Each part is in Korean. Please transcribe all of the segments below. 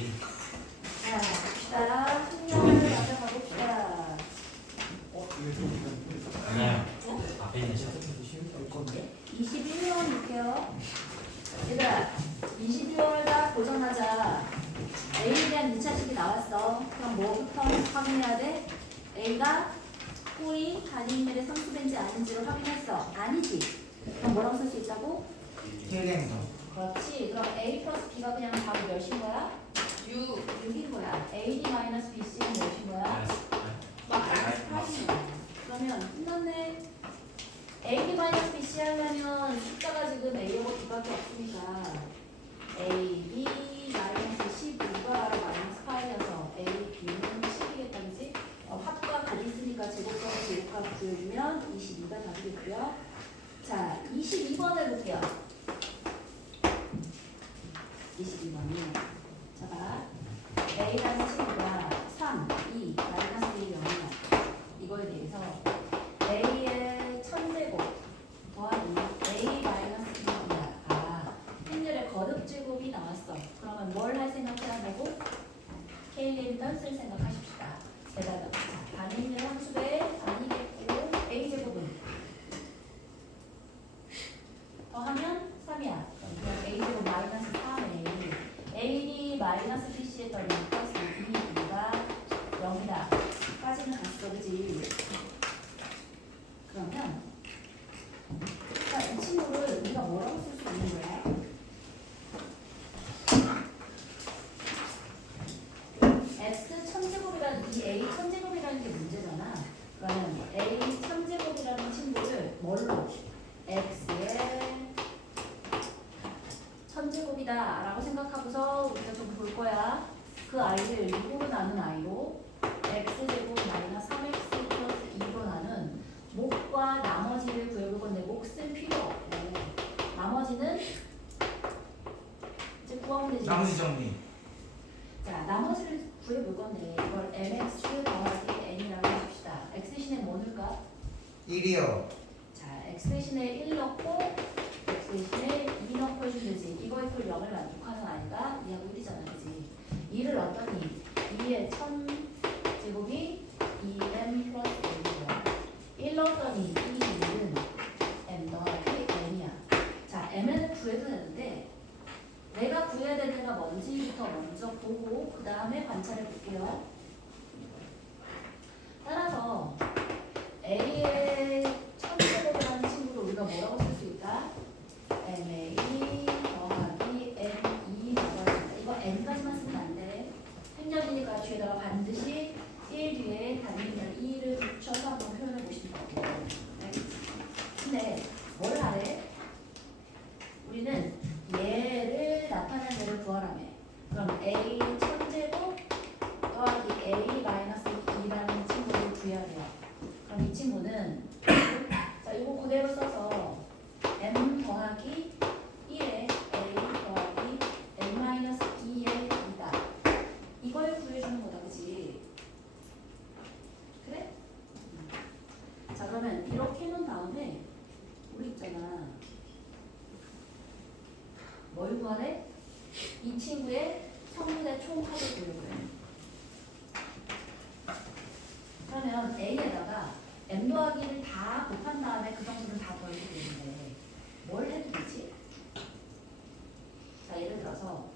자, 봅시다. 숙명을 가져가 봅시다. 아니야. 앞에 있는 시 21번 볼게요. 얘들아, 22번을 고정하자. A에 대한 2차식이 나왔어. 그럼 뭐부터 확인해야 돼? A가 꼬리 단위인멸의 상수인지 아닌지를 확인했어. 아니지. 그럼 뭐라고 쓸 수 있다고? 힐링도 그렇지. 그럼 A 플러스 B가 그냥 바로 몇인 거야? 6인 거야. AD 마이너스 BC는 몇인 거야? 마이너스 8이네. 그러면 끝났네. AD 마이너스 BC 하려면 숫자가 지금 A하고 B밖에 없으니까 AD 마이너스 15가 마이너스 8이어서 AB는 10이겠다, 그지? 합과 같이 있으니까 제곱하고 제곱하고 구해주면 22가 답이겠고요. 자, 22번 해볼게요. 22번이 자 봐. A라는 친구가 3, 2, 마이너스 1, 0이야. 이거에 대해서 A의 천제곱 더하기 A 마이너스 2이야. 아, 행렬의 거듭제곱이 나왔어. 그러면 뭘 할 생각해야 되고? K리미터 쓸 생각하십시다. 대답은 반응률 함수배 아니겠고 A제곱은 더하면 3이야. 그럼 A제곱 마이너스 3A AD 마이너스 BC에 떨린 플러스 2B가 0이다. 까지는 갔어, 그지? 그러면 자, 이 친구를 우리가 뭐라고 쓸 수 있는 거야? X 천제곱이라는 이 A 천제곱이라는 게 문제잖아. 그러면 A 천제곱이라는 친구를 뭘로? X의 천제곱이다 라고 생각하고서 우리가 좀 볼 거야. 그 아이를 6으로 나눈 아이로 X제곱 마이너스 3X 플러스 2로 나눈 목과 나머지를 구해볼 건데 몫은 필요 없고 나머지는 이제 구하면 되지. 나머지 정리 자, 나머지를 구해볼 건데 이걸 mx 더하기 n이라고 해줍시다. x 대신에 뭐 넣을까? 1이요 자, x 대신에 1 넣고 x 대신에 2 넣고 해주면 되지. 이거 이퀄 0을 만족하는 아이가 2하고 1이잖아, 그지? 2를 넣었더니 2의 천제곱이 2m 플러스 n이야. 1 넣었더니 2는 m 더하기 n이야. 자, m을 구해도 되는데 내가 구해야 될 때가 뭔지부터 먼저 보고 그 다음에 관찰해 볼게요. 따라서 A의 천제곱이라는 친구를 우리가 뭐라고 쓸 수 있다? MA 더하기 M2라고 합니다. 이거 N까지만 쓰면 안 돼. 행렬이니까 뒤에다가 반드시 1 뒤에 단위를 2를 붙여서 한번 표현해 보시는 거고. 근데 뭘 하래? 우리는 얘를 나타낸 얘를 구하라며. 그럼 A 천제곱 더하기 A 마이너스 2라는 친구를 구해야 돼요. 그럼 이 친구는 자 이거 그대로 써서 M 더하기 1에 A 더하기 M 마이너스 2의 2다. 이걸 구해주는 거다, 그치? 그래? 자 그러면 이렇게 해놓은 다음에 우리 있잖아. 뭘 구하래? 이 친구의 성분의 총합을 구하려고 해. 그러면 A에다가 M 더하기를 다 곱한 다음에 그 성분을 다 더해도 되는데 뭘 해도 되지? 자 예를 들어서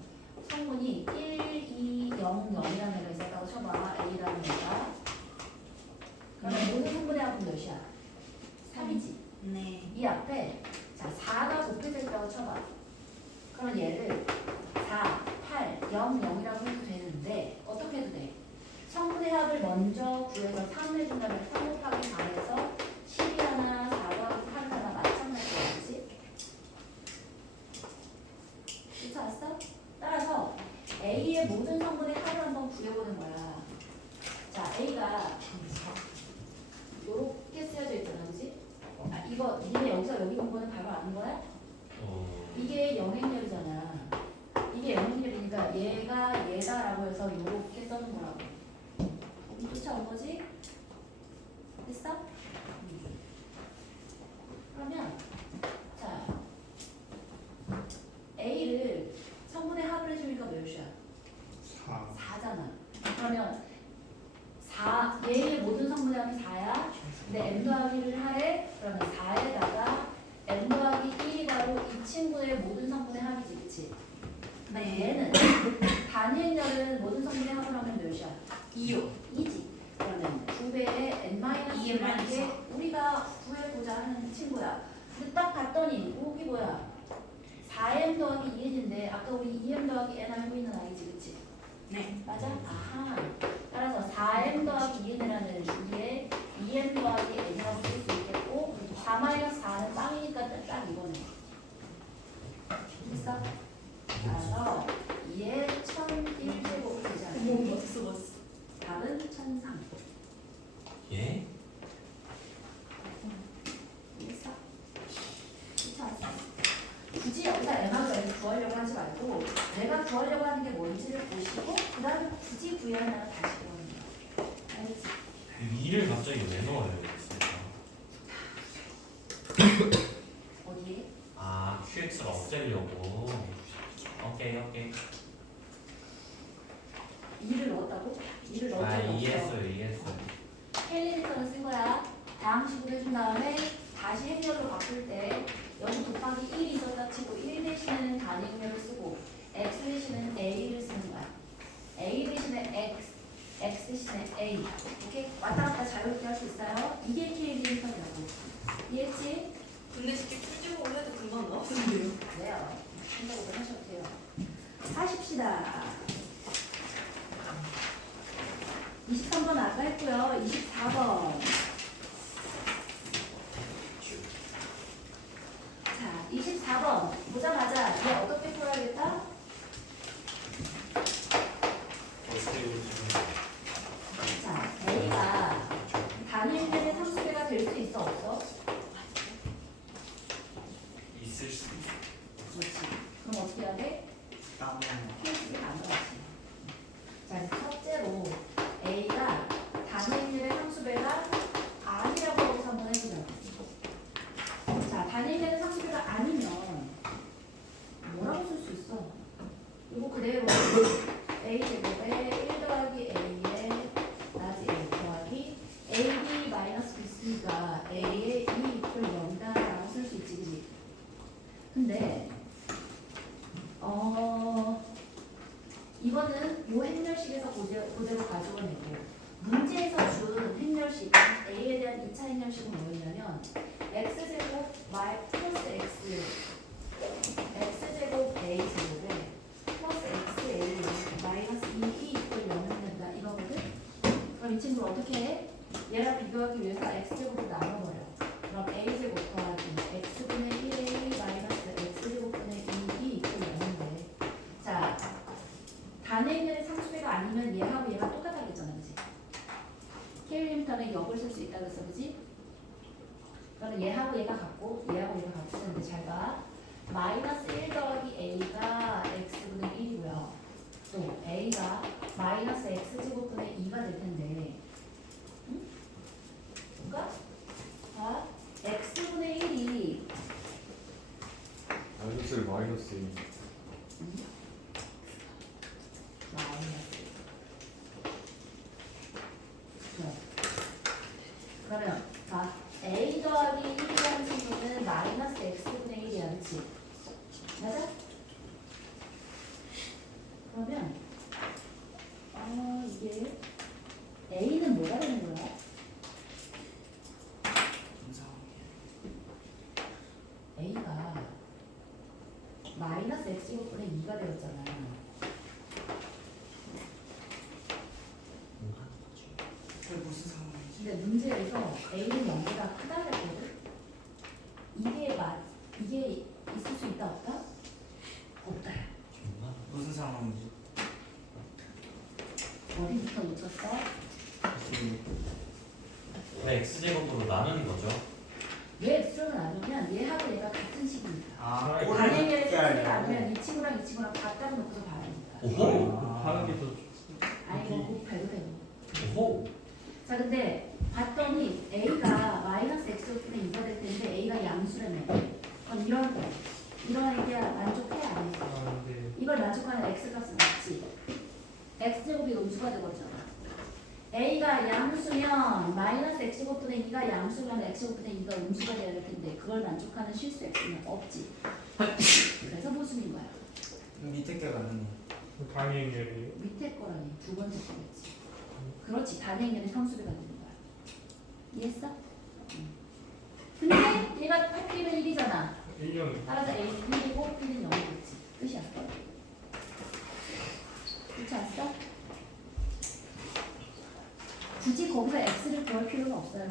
성분이 1, 2, 0, 0이라는 애가 있었다고 쳐봐. A라는 애가. 그러면 모든 성분의 합은 몇이야? 3이지. 네. 이 앞에 자 4가 곱해져 있다고 쳐봐. 그럼 얘를 4, 8, 0, 0이라고 해도 되는데 어떻게 해도 돼? 성분의 합을 먼저 구해서 3을 해준다면 3 곱하기 4에서 10이 하나, 4 곱하기 8이 하나 마찬가지야, 그치? 괜찮았어? 따라서 A의 모든 성분의 합을 한번 구해보는 거야. 자, A가 요렇게 쓰여져 있잖아, 그치? 아, 이거 니네 여기서 여기 본 거는 바로 아는 거야? 이게 영행렬이잖아. 이게 영행렬이니까 얘가 얘다라고 해서 요렇게 써는 거라고. 쫓아온 거지? 됐어? 그러면 자 A를 성분의 합을 해주니까 몇이야? 그러면 4 얘의 모든 성분의 합이 4야. 근데 m 더하기를 하래. 그러면 4에다가 m 더하기 1이 바로 이 친구의 모든 성분의 합이지, 그치? 네. 얘는 단위행렬은 모든 성분의 합을 하면 몇이야? 2요. 2지. 그러면 2배의 n-1이라는 게 우리가 구해보자 하는 친구야. 근데 딱 봤더니 여기 뭐야? 4m 더하기 2n인데 아까 우리 2m 더하기 n 알고 있는 아이지, 그치? 네. 맞아? 아하. 따라서 4m 더하기 2n이라는 주기에 2m 더하기 n이라고 쓸 수 있겠고 4-4는 빵이니까 딱 이거네. 됐어? 따라서 2에 1001제곱이 되지 않아? 멋있어. 답은 1003. 예? 됐어? 괜찮았어. 굳이 여기다 m하고 n 구하려고 하지 말고 내가 구하려고 하는 게 뭔지를 보시고 그 다음에 굳이 구해하면 다시 구하는 거야. 알겠지? 2를 갑자기 왜 넣어요? 어디에? 아, QX를 없애려고. 오케이. 2를 넣었다고? 2를 넣을 아, 적이 없어. 이해했어요. 헬리니터는 쓴 거야. 다항식으로 해준 다음에 다시 행렬로 바꿀 때 여기 곱하기 1이 있었다 치고 1 대신에는 단행렬을 쓰고 x 대신에는 a를 쓰는 거야. a 대신에 x 대신에 a. 이렇게 왔다 갔다 자유롭게 할 수 있어요. 이게 헬리니터라고. 이해했지? 근데 직접 풀제곱을 해도 금방 나오는데요. 왜요? 생각을 하셔도 돼요. 하십시다. 23번 아까 했고요. 24번. 자, 24번 보자마자 얘 어떻게 풀어야겠다? 자, A가 단일들의 상수배가 될 수 있어 없어? 있을 수 있어. 그렇지. 그럼 어떻게 해야 돼? 나무. PS가 안 나왔지. 자, 그래서 첫째로 A가 단일들의 상수배가 아니라고 하고서 한번 해보자. 자, 단일들의 상수배가 아니면 뭐라고 쓸 수 있어? 이거 그대로 A 제곱에 1 더하기 A에 나지 A 더하기 AB 마이너스 B니까 A의 2 이퀄 0이다라고 쓸 수 있지, 그지? 근데 이거는 요 행렬식에서 그대로 가져오내고 문제에서 준 행렬식 A에 대한 2차 행렬식은 뭐였냐면 x제곱 플러스 x제곱 A 제곱에 플러스 xa 마이너스 2이 이퀄 0을 된다 이거거든? 그럼 이 친구를 어떻게 해? 얘랑 비교하기 위해서 x제곱을 나눠버려. 그럼 a제곱 더하기 x분의 1a 마이너스 x제곱분의 2이 이퀄 0인데 자 단행의 상수배가 아니면 얘하고 얘가 똑같아야겠잖아, 그치? K리미터는 역을 쓸 수 있다 그랬어, 그치? 그러면 얘하고 얘가 같고 얘하고 얘가 같이 되는데 잘 봐. 마이너스 1 더하기 a가 x분의 1이고요. 또 a가 마이너스 x제곱분의 2가 될 텐데 응? 뭔가? 자, x분의 1이 마이너스를 마이너스 마이너스 그러면 자, a 더하기 1이라는 친구는 마이너스 x분의 1이야, 그치? 맞아? 그러면 이게 a는 뭐가 되는 거야? a가 마이너스 x제곱분의 2가 되었잖아. 그게 무슨 상황이지? 근데 문제에서 a는 0보다 크다 그랬거든? 이게 있을 수 있다 없다? 없다. 무슨 상황이지? 어디부터 놓쳤어? 네, x제곱으로 나누는 거죠. 왜 x를 나누면 얘하고 얘가 같은 식입니다. 아, 단행의 꼴을 상수가 아니면 이 친구랑 이 친구랑 같다고 놓고서 봐야 됩니다. 오호. 하는 게 더 아니 이거 곱해도 돼요. 오호. 자 근데 봤더니 a가 마이너스 x분의 2가 될 텐데 a가 양수라며. 그럼 이런 얘기야 만족해 안 해? 이걸 만족하는 x 값은 맞지? x제곱이 음수가 되거든요. A가 양수면 마이너스 x제곱분의 2가 양수면 x제곱분의 2가 음수가 돼야 될 텐데 그걸 만족하는 실수 x는 없지. 그래서 무슨인 거야? 밑에 게 맞네. 단위행렬이에요. 밑에 거라니 두 번째 거겠지. 그렇지. 단행렬의 상수배가 되는 거야. 이해했어? 근데 얘가 하필이면 1이잖아. 1년. 따라서 A는 1이고 B는 0이겠지. 끝이야. 그렇지 않았어? 굳이 거기서 X를 구할 필요는 없어요.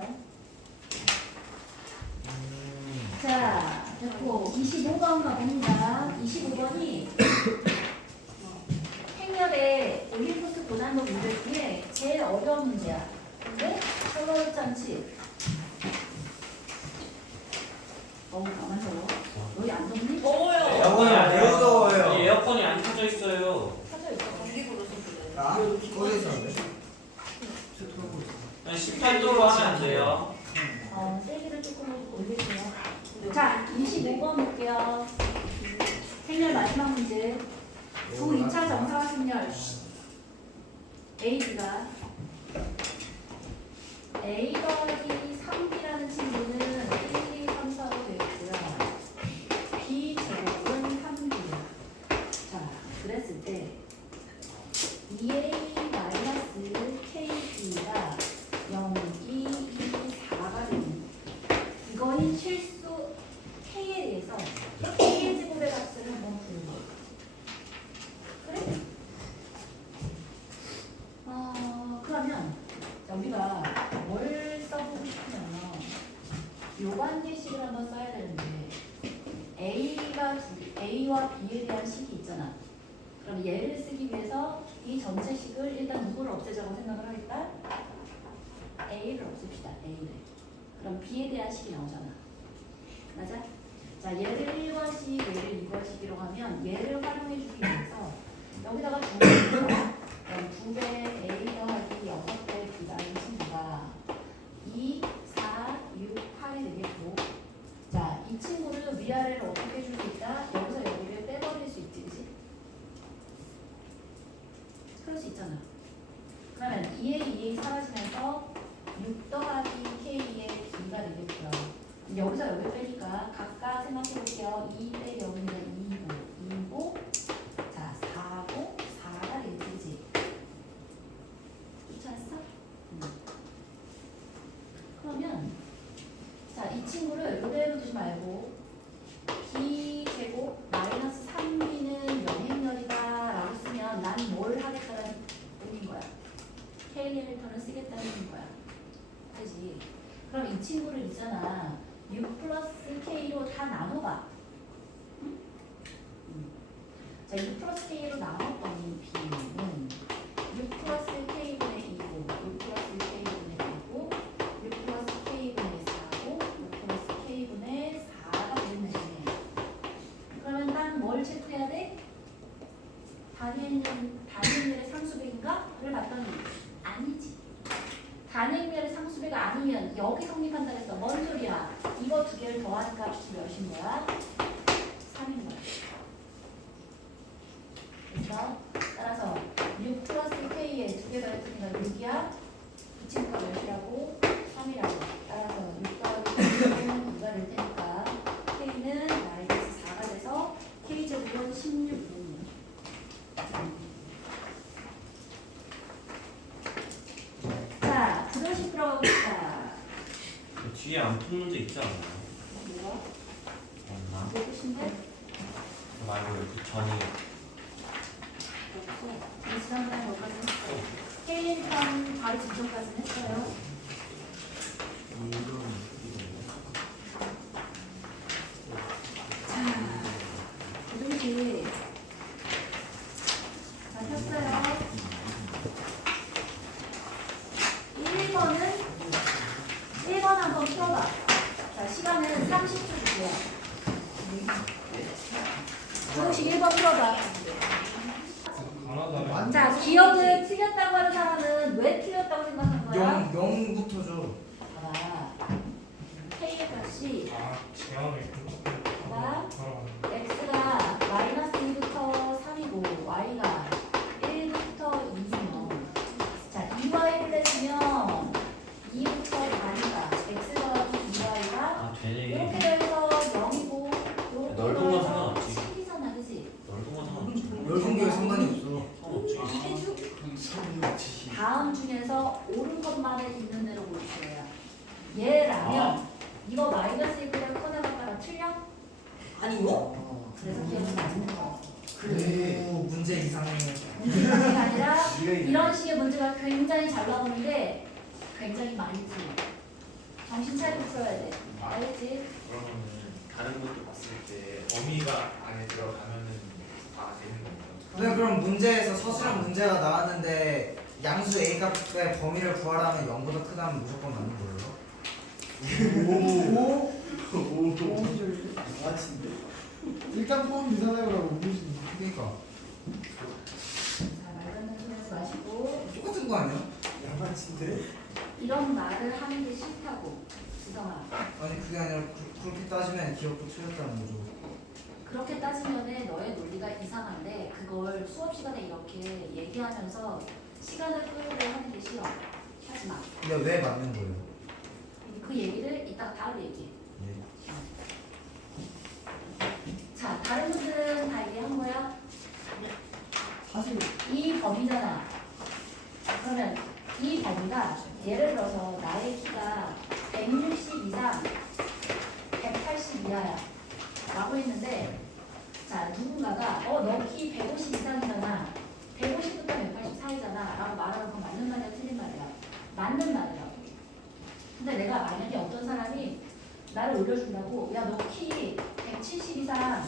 자, 됐고 25번 가봅니다. 25번이 행렬의 올림포스 고난도 문제 중에 제일 어려운 문제야. 근데 별로 어렵지 않지? 어우, 가만 더워. 여기 안 덥니? 더워요. 에어컨이 매우 더워요. 이 에어컨이 안 켜져 있어요. 켜져 있어. 유리 불어서 그래. 아, 거기서 네. 18도로 하면 안 돼요. 세기를 조금 올릴게요. 자, 25번 볼게요. 행렬 마지막 문제. 두 2차 정사각형렬 AB가 A 더하기 3B라는 친구는 1, 2, 3, 4로 되어 있고요. B 제곱은 3B야. 자, 그랬을 때 2A 마이너스 KB가 0, 2, 2, 4가 되는 이거인 실수 K에 대해서 K의 제곱의 값을 한번 구해봐. 그래? 그러면 자, 우리가 뭘 써보고 싶으면 요관계식을 한번 써야 되는데 A와 B에 대한 식이 있잖아. 그럼 얘를 쓰기 위해서 이 전체식을 일단 누구를 없애자고 생각을 하겠다? A를 없앱시다. A를. 그럼 B에 대한 식이 나오잖아. 맞아? 자, 얘를 1과식, 얘를 2과식이라고 하면 얘를 활용해 주기 위해서 여기다가 2배 그럼 2배 A 더하기 6배 B라는 친구가 2, 4, 6, 8이 되겠고 자, 이 친구를 위아래를 어떻게 줄 수 있다? 여기서 여기를 빼버릴 수 있지, 그치? 그럴 수 있잖아. 그러면 2에 2에 사라지면서 6 더하기 K의 B가 되겠고요. 여기서 여기 빼니까 각각 생각해 볼게요. 2 빼기 0이면 2고 자 4고 4가 되겠지. 그렇지 않았어? 그러면 자 이 친구를 이대로 두지 말고 B 제곱 마이너스 3B는 영행렬이다 라고 쓰면 난 뭘 하겠다는 의미인 거야. K 리미터를 쓰겠다는 의미인 거야. 그지? 그럼 이 친구를 있잖아. 6 플러스 K로 다 나눠봐. 응? 자, 6 플러스 K로 나눴더니 B는 6 플러스 K분의 2고 6 플러스 K분의 2고 6 플러스 K분의 4고 6 플러스 K분의 4가 되네. 그러면 난 뭘 체크해야 돼? 단위행렬의 상수배인가?를 봤더니 아니지. 단행렬의 상수배가 아니면 여기 성립한다 그랬어. 뭔 소리야? 이거 두 개를 더하는 값이 몇인 거야? 3인 거야. 그래서 따라서 6 플러스 K에 두 개 더했으니까 6이야. 이 친구가 몇이라고? 3이라고. 따라서 6 더하기 K는 2가 될 테니까 K는 마이너스 4가 돼서 K제곱은 16이거든요. 자, 부정식 들어가봅시다. 뒤에 안 푼 문제 있지 않나요? 뭐야? 없나? 뭐 뜻인데? 그 말고 그 전이 없어. 이 지난번에 뭐까지 했어? K인턴 바로 직전까지는 했어요. 자, 부정식 다 폈어요. 1번 한번 풀어봐. 자, 시간은 30초 줄게요. 부정식 1번 풀어봐. 가나다라. 자, 기억을 틀렸다고 하는 사람은 왜 틀렸다고 생각한 거야? 0부터 줘. 봐봐. K의 값이 아, 제한을 나? 바로 X가 마이너스 2부터 3이고 Y가 1부터 2면 자, 2Y 플러스 이상해. 문제 이상이 아니라 네가 이런 식의 문제가 굉장히 잘 나오는데 굉장히 많이 틀려. 정신 차리고 풀어야 돼. 알겠지? 그러면은 다른 것도 봤을 때 범위가 안에 들어가면은 다 되는 건가요? 네, 그럼 문제에서 서술형 문제가 나왔는데 양수 A 값의 범위를 구하라면 0보다 크다면 무조건 맞는 걸로. 맞힌데. 일단 포함 미산하라고 보시는. 그러니까 자, 말 같는 소리 하지 마시고 똑같은 거 아니야? 양아치인데. 이런 말을 하는 게 싫다고. 지성아. 아니 그게 아니라 그렇게 따지면 기억도 틀렸다는 거죠. 그렇게 따지면은 너의 논리가 이상한데 그걸 수업 시간에 이렇게 얘기하면서 시간을 끌고 하는 게 싫어. 하지 마. 근데 왜 맞는 거예요? 그 얘기를 이따가 따로 얘기해. 예. 자, 다른 분들은 다 이해한 거야? 사실 이 범위잖아. 그러면 이 범위가 예를 들어서 나의 키가 160 이상 180 이하야 라고 했는데 자 누군가가 너 키 150 이상이잖아 150부터 180 사이잖아 라고 말하는 건 맞는 말이야 틀린 말이야? 맞는 말이라고. 근데 내가 만약에 어떤 사람이 나를 올려준다고 야 너 키 170 이상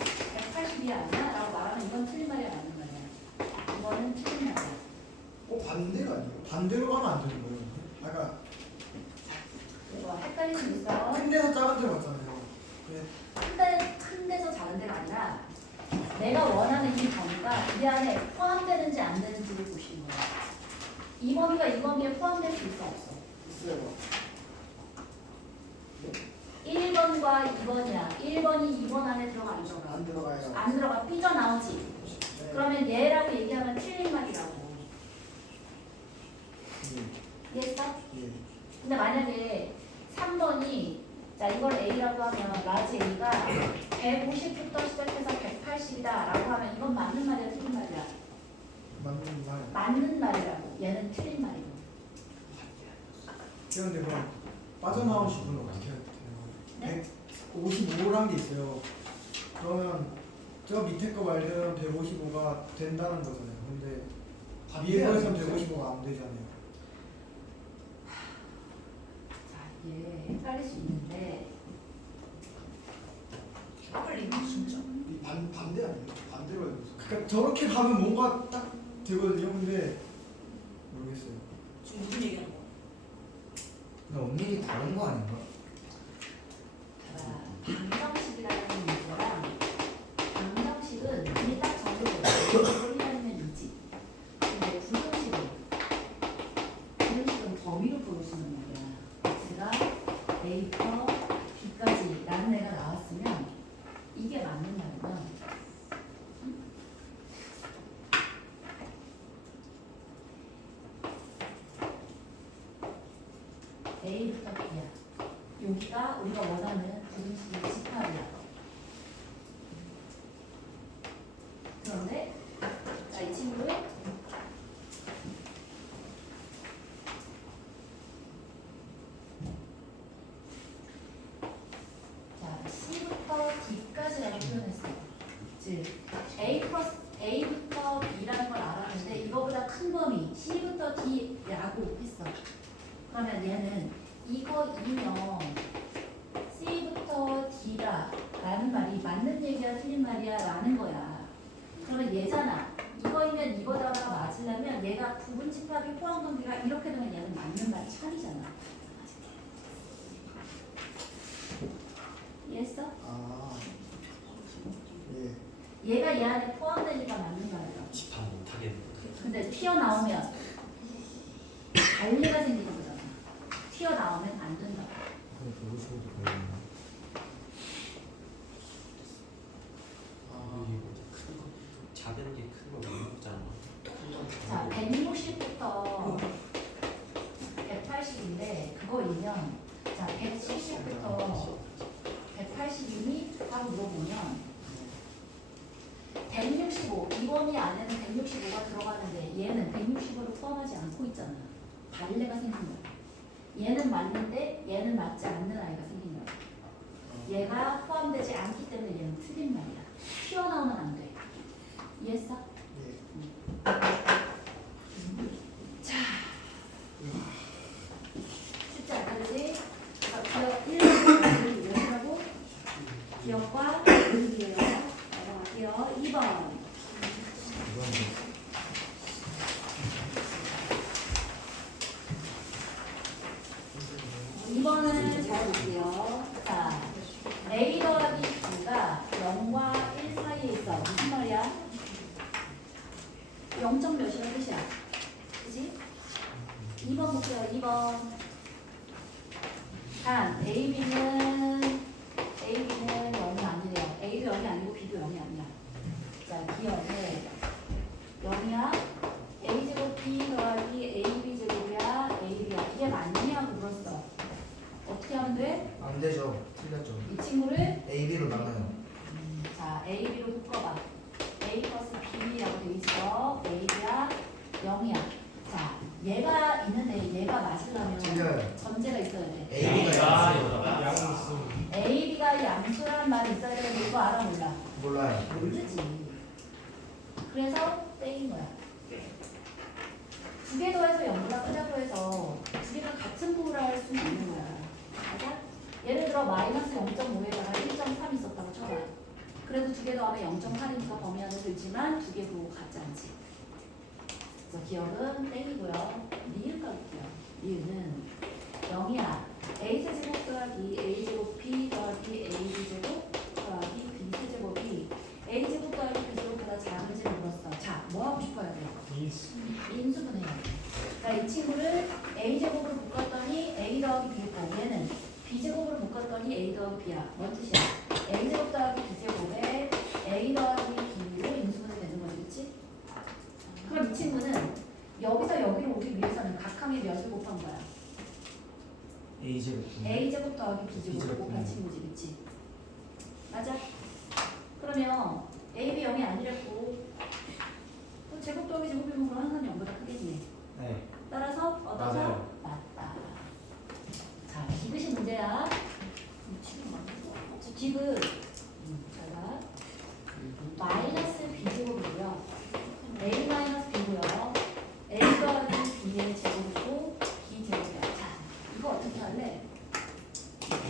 180 이하 아니야? 라고 말하면 이건 틀린 말이야 맞는 말이야? 이거는 틀린 말이야. 반대가 아니에요. 반대로 가면 안 되는 거예요. 아까 이거 헷갈릴 수 있어. 큰 데서 작은 데로 갔잖아요. 큰 데서 작은 데가 아니라 내가 원하는 이 범위가 이 안에 포함되는지 안 되는지를 보시는 거야. 이 범위가 이 범위에 포함될 수 있어 없어? 있어요. 1번과 2번이야. 1번이 2번 안에 들어가 안 들어가? 안 들어가요. 안 들어가. 삐져나오지. 네. 그러면 얘라고 얘기하면 틀린 말이라고. 이해했어? 예. 근데 만약에 3번이 자 이걸 A라고 하면 라지 A가 150부터 시작해서 180이다 라고 하면 이건 맞는 말이야 틀린 말이야? 맞는 말. 맞는 말이라고. 얘는 틀린 말이고. 그런데 그럼 빠져나오신 분은 어떻게 해야 돼요? 155란 게 있어요. 그러면 저 밑에 거 말면 155가 된다는 거잖아요. 근데 위에 거에서는 155가 안 되잖아요. 자, 얘 헷갈릴 수 있는데 진짜. 이 반대 아니에요? 반대로 해야 돼요. 그러니까 저렇게 가면 뭔가 딱 되거든요. 근데 모르겠어요. 지금 무슨 얘기하는 거야? 근데 엄밀히 다른 거 아닌가? 자, 방정식이라는 문제랑 방정식은 이미 딱 정해져. 소리하면 이지. 근데 부등식은 범위로 보여주는 말이야. x가 a부터 b까지 라는 애가 나왔으면 이게 맞는 말이면 A부터 B야. 여기가 우리가 원하는 부등식의 집합이야. 그런데 자, 이 친구를 자, C부터 D까지라고 표현했어. 즉 A부터 B라는 걸 알았는데 이거보다 큰 범위 C부터 D라고 했어. 그러면 얘는 이거이면 C부터 D라 라는 말이 맞는 얘기야 틀린 말이야 라는 거야. 그러면 얘잖아. 이거이면 이거다가 맞으려면 얘가 부분 집합이 포함 관계가 이렇게 되면 얘는 맞는 말 참이잖아. 이해했어? 아, 예. 얘가 얘 안에 포함되니까 맞는 말이야. 집합 못하겠네. 근데 튀어나오면 관리가 생기는 거잖아. 튀어나오면 안 된다. 이거 큰 거, 작은 게 큰 거 모르잖아. 자, 160부터 180인데 그거이면 자, 170부터 180이니 하고 물어보면 165, 이 범위 안에는 165가 들어가는데 얘는 165를 포함하지 않고 있잖아. 갈래가 생긴 거야. 얘는 맞는데 얘는 맞지 않는 아이가 생긴 거야. 얘가 포함되지 않기 때문에 얘는 틀린 말이야. 튀어나오면 안 돼. 이해했어? 예. 자, 쉽지 않다, 그지? 기억 1번 뭐라고? 기억과 의미예요. 넘어갈게요. 2번. 이번은 잘 볼게요. 자, A 더하기 B가 0과 1 사이에 있어. 무슨 말이야? 0점 몇이라는 뜻이야. 그지? 2번 볼게요. 2번. 단, AB는 0이 아니래요. A도 0이 아니고 B도 0이 아니야. 자, 기억해. 0이야. A제곱 B 더하기 AB제곱이야. AB야. 이게 맞냐고 물었어. 어떻게 하면 돼? 안 되죠. 틀렸죠. 이 친구를 AB로 나눠요. 자, AB로 묶어봐. A 플러스 B라고 돼 있어. A가 0이야. 자, 얘가 있는데 얘가 맞으려면 틀려요. 전제가 있어야 돼. AB가 아, 양수. AB가 양수란 말이 있어야 되는데 이거 알아 몰라? 몰라요. 모르지. 그래서 땡인 거야. 두 개 더해서 0보다 크다고 해서 두 개가 같은 부호를 할 수는 있는 거야. 맞아? 예를 들어 마이너스 0.5에다가 1.3 있었다고 쳐봐. 그래도 두 개 더하면 0.8이니까 범위 안에 들지만 두 개 부호 같지 않지. 그래서 기억은 땡이고요. 니은 가볼게요. 니은은 0이야. A세제곱 더하기 A제곱 B 더하기 AB제곱 더하기 B세제곱이 A제곱 더하기 B제곱보다 작은지 물었어. 자, 뭐 하고 싶어야 돼요? 인수. 인수분해요. 자, 이 친구를 A제곱으로 묶었더니 A 더하기 B고 얘는 B제곱으로 묶었더니 A 더하기 B야. 뭔 뜻이야? A제곱 더하기 B제곱에 A 더하기 B로 인수분해 되는 거지, 그치? 그럼 이 친구는 여기서 여기로 오기 위해서는 각항의 몇을 곱한 거야? A제곱. A제곱 더하기 B제곱을 B제곱. 곱한 친구지, 그치? 맞아? 그러면 AB 0이 아니랬고 또 제곱 더하기 제곱이면 그럼 항상 0보다 크겠네. 네. 따라서 얻어서 맞아요. 맞다. 자, 디귿이 문제야. 디귿 제가 마이너스 b제곱이고요. a 마이너스 b고요. a 더하기 b의 제곱이고 b 제곱이야. 자, 이거 어떻게 할래?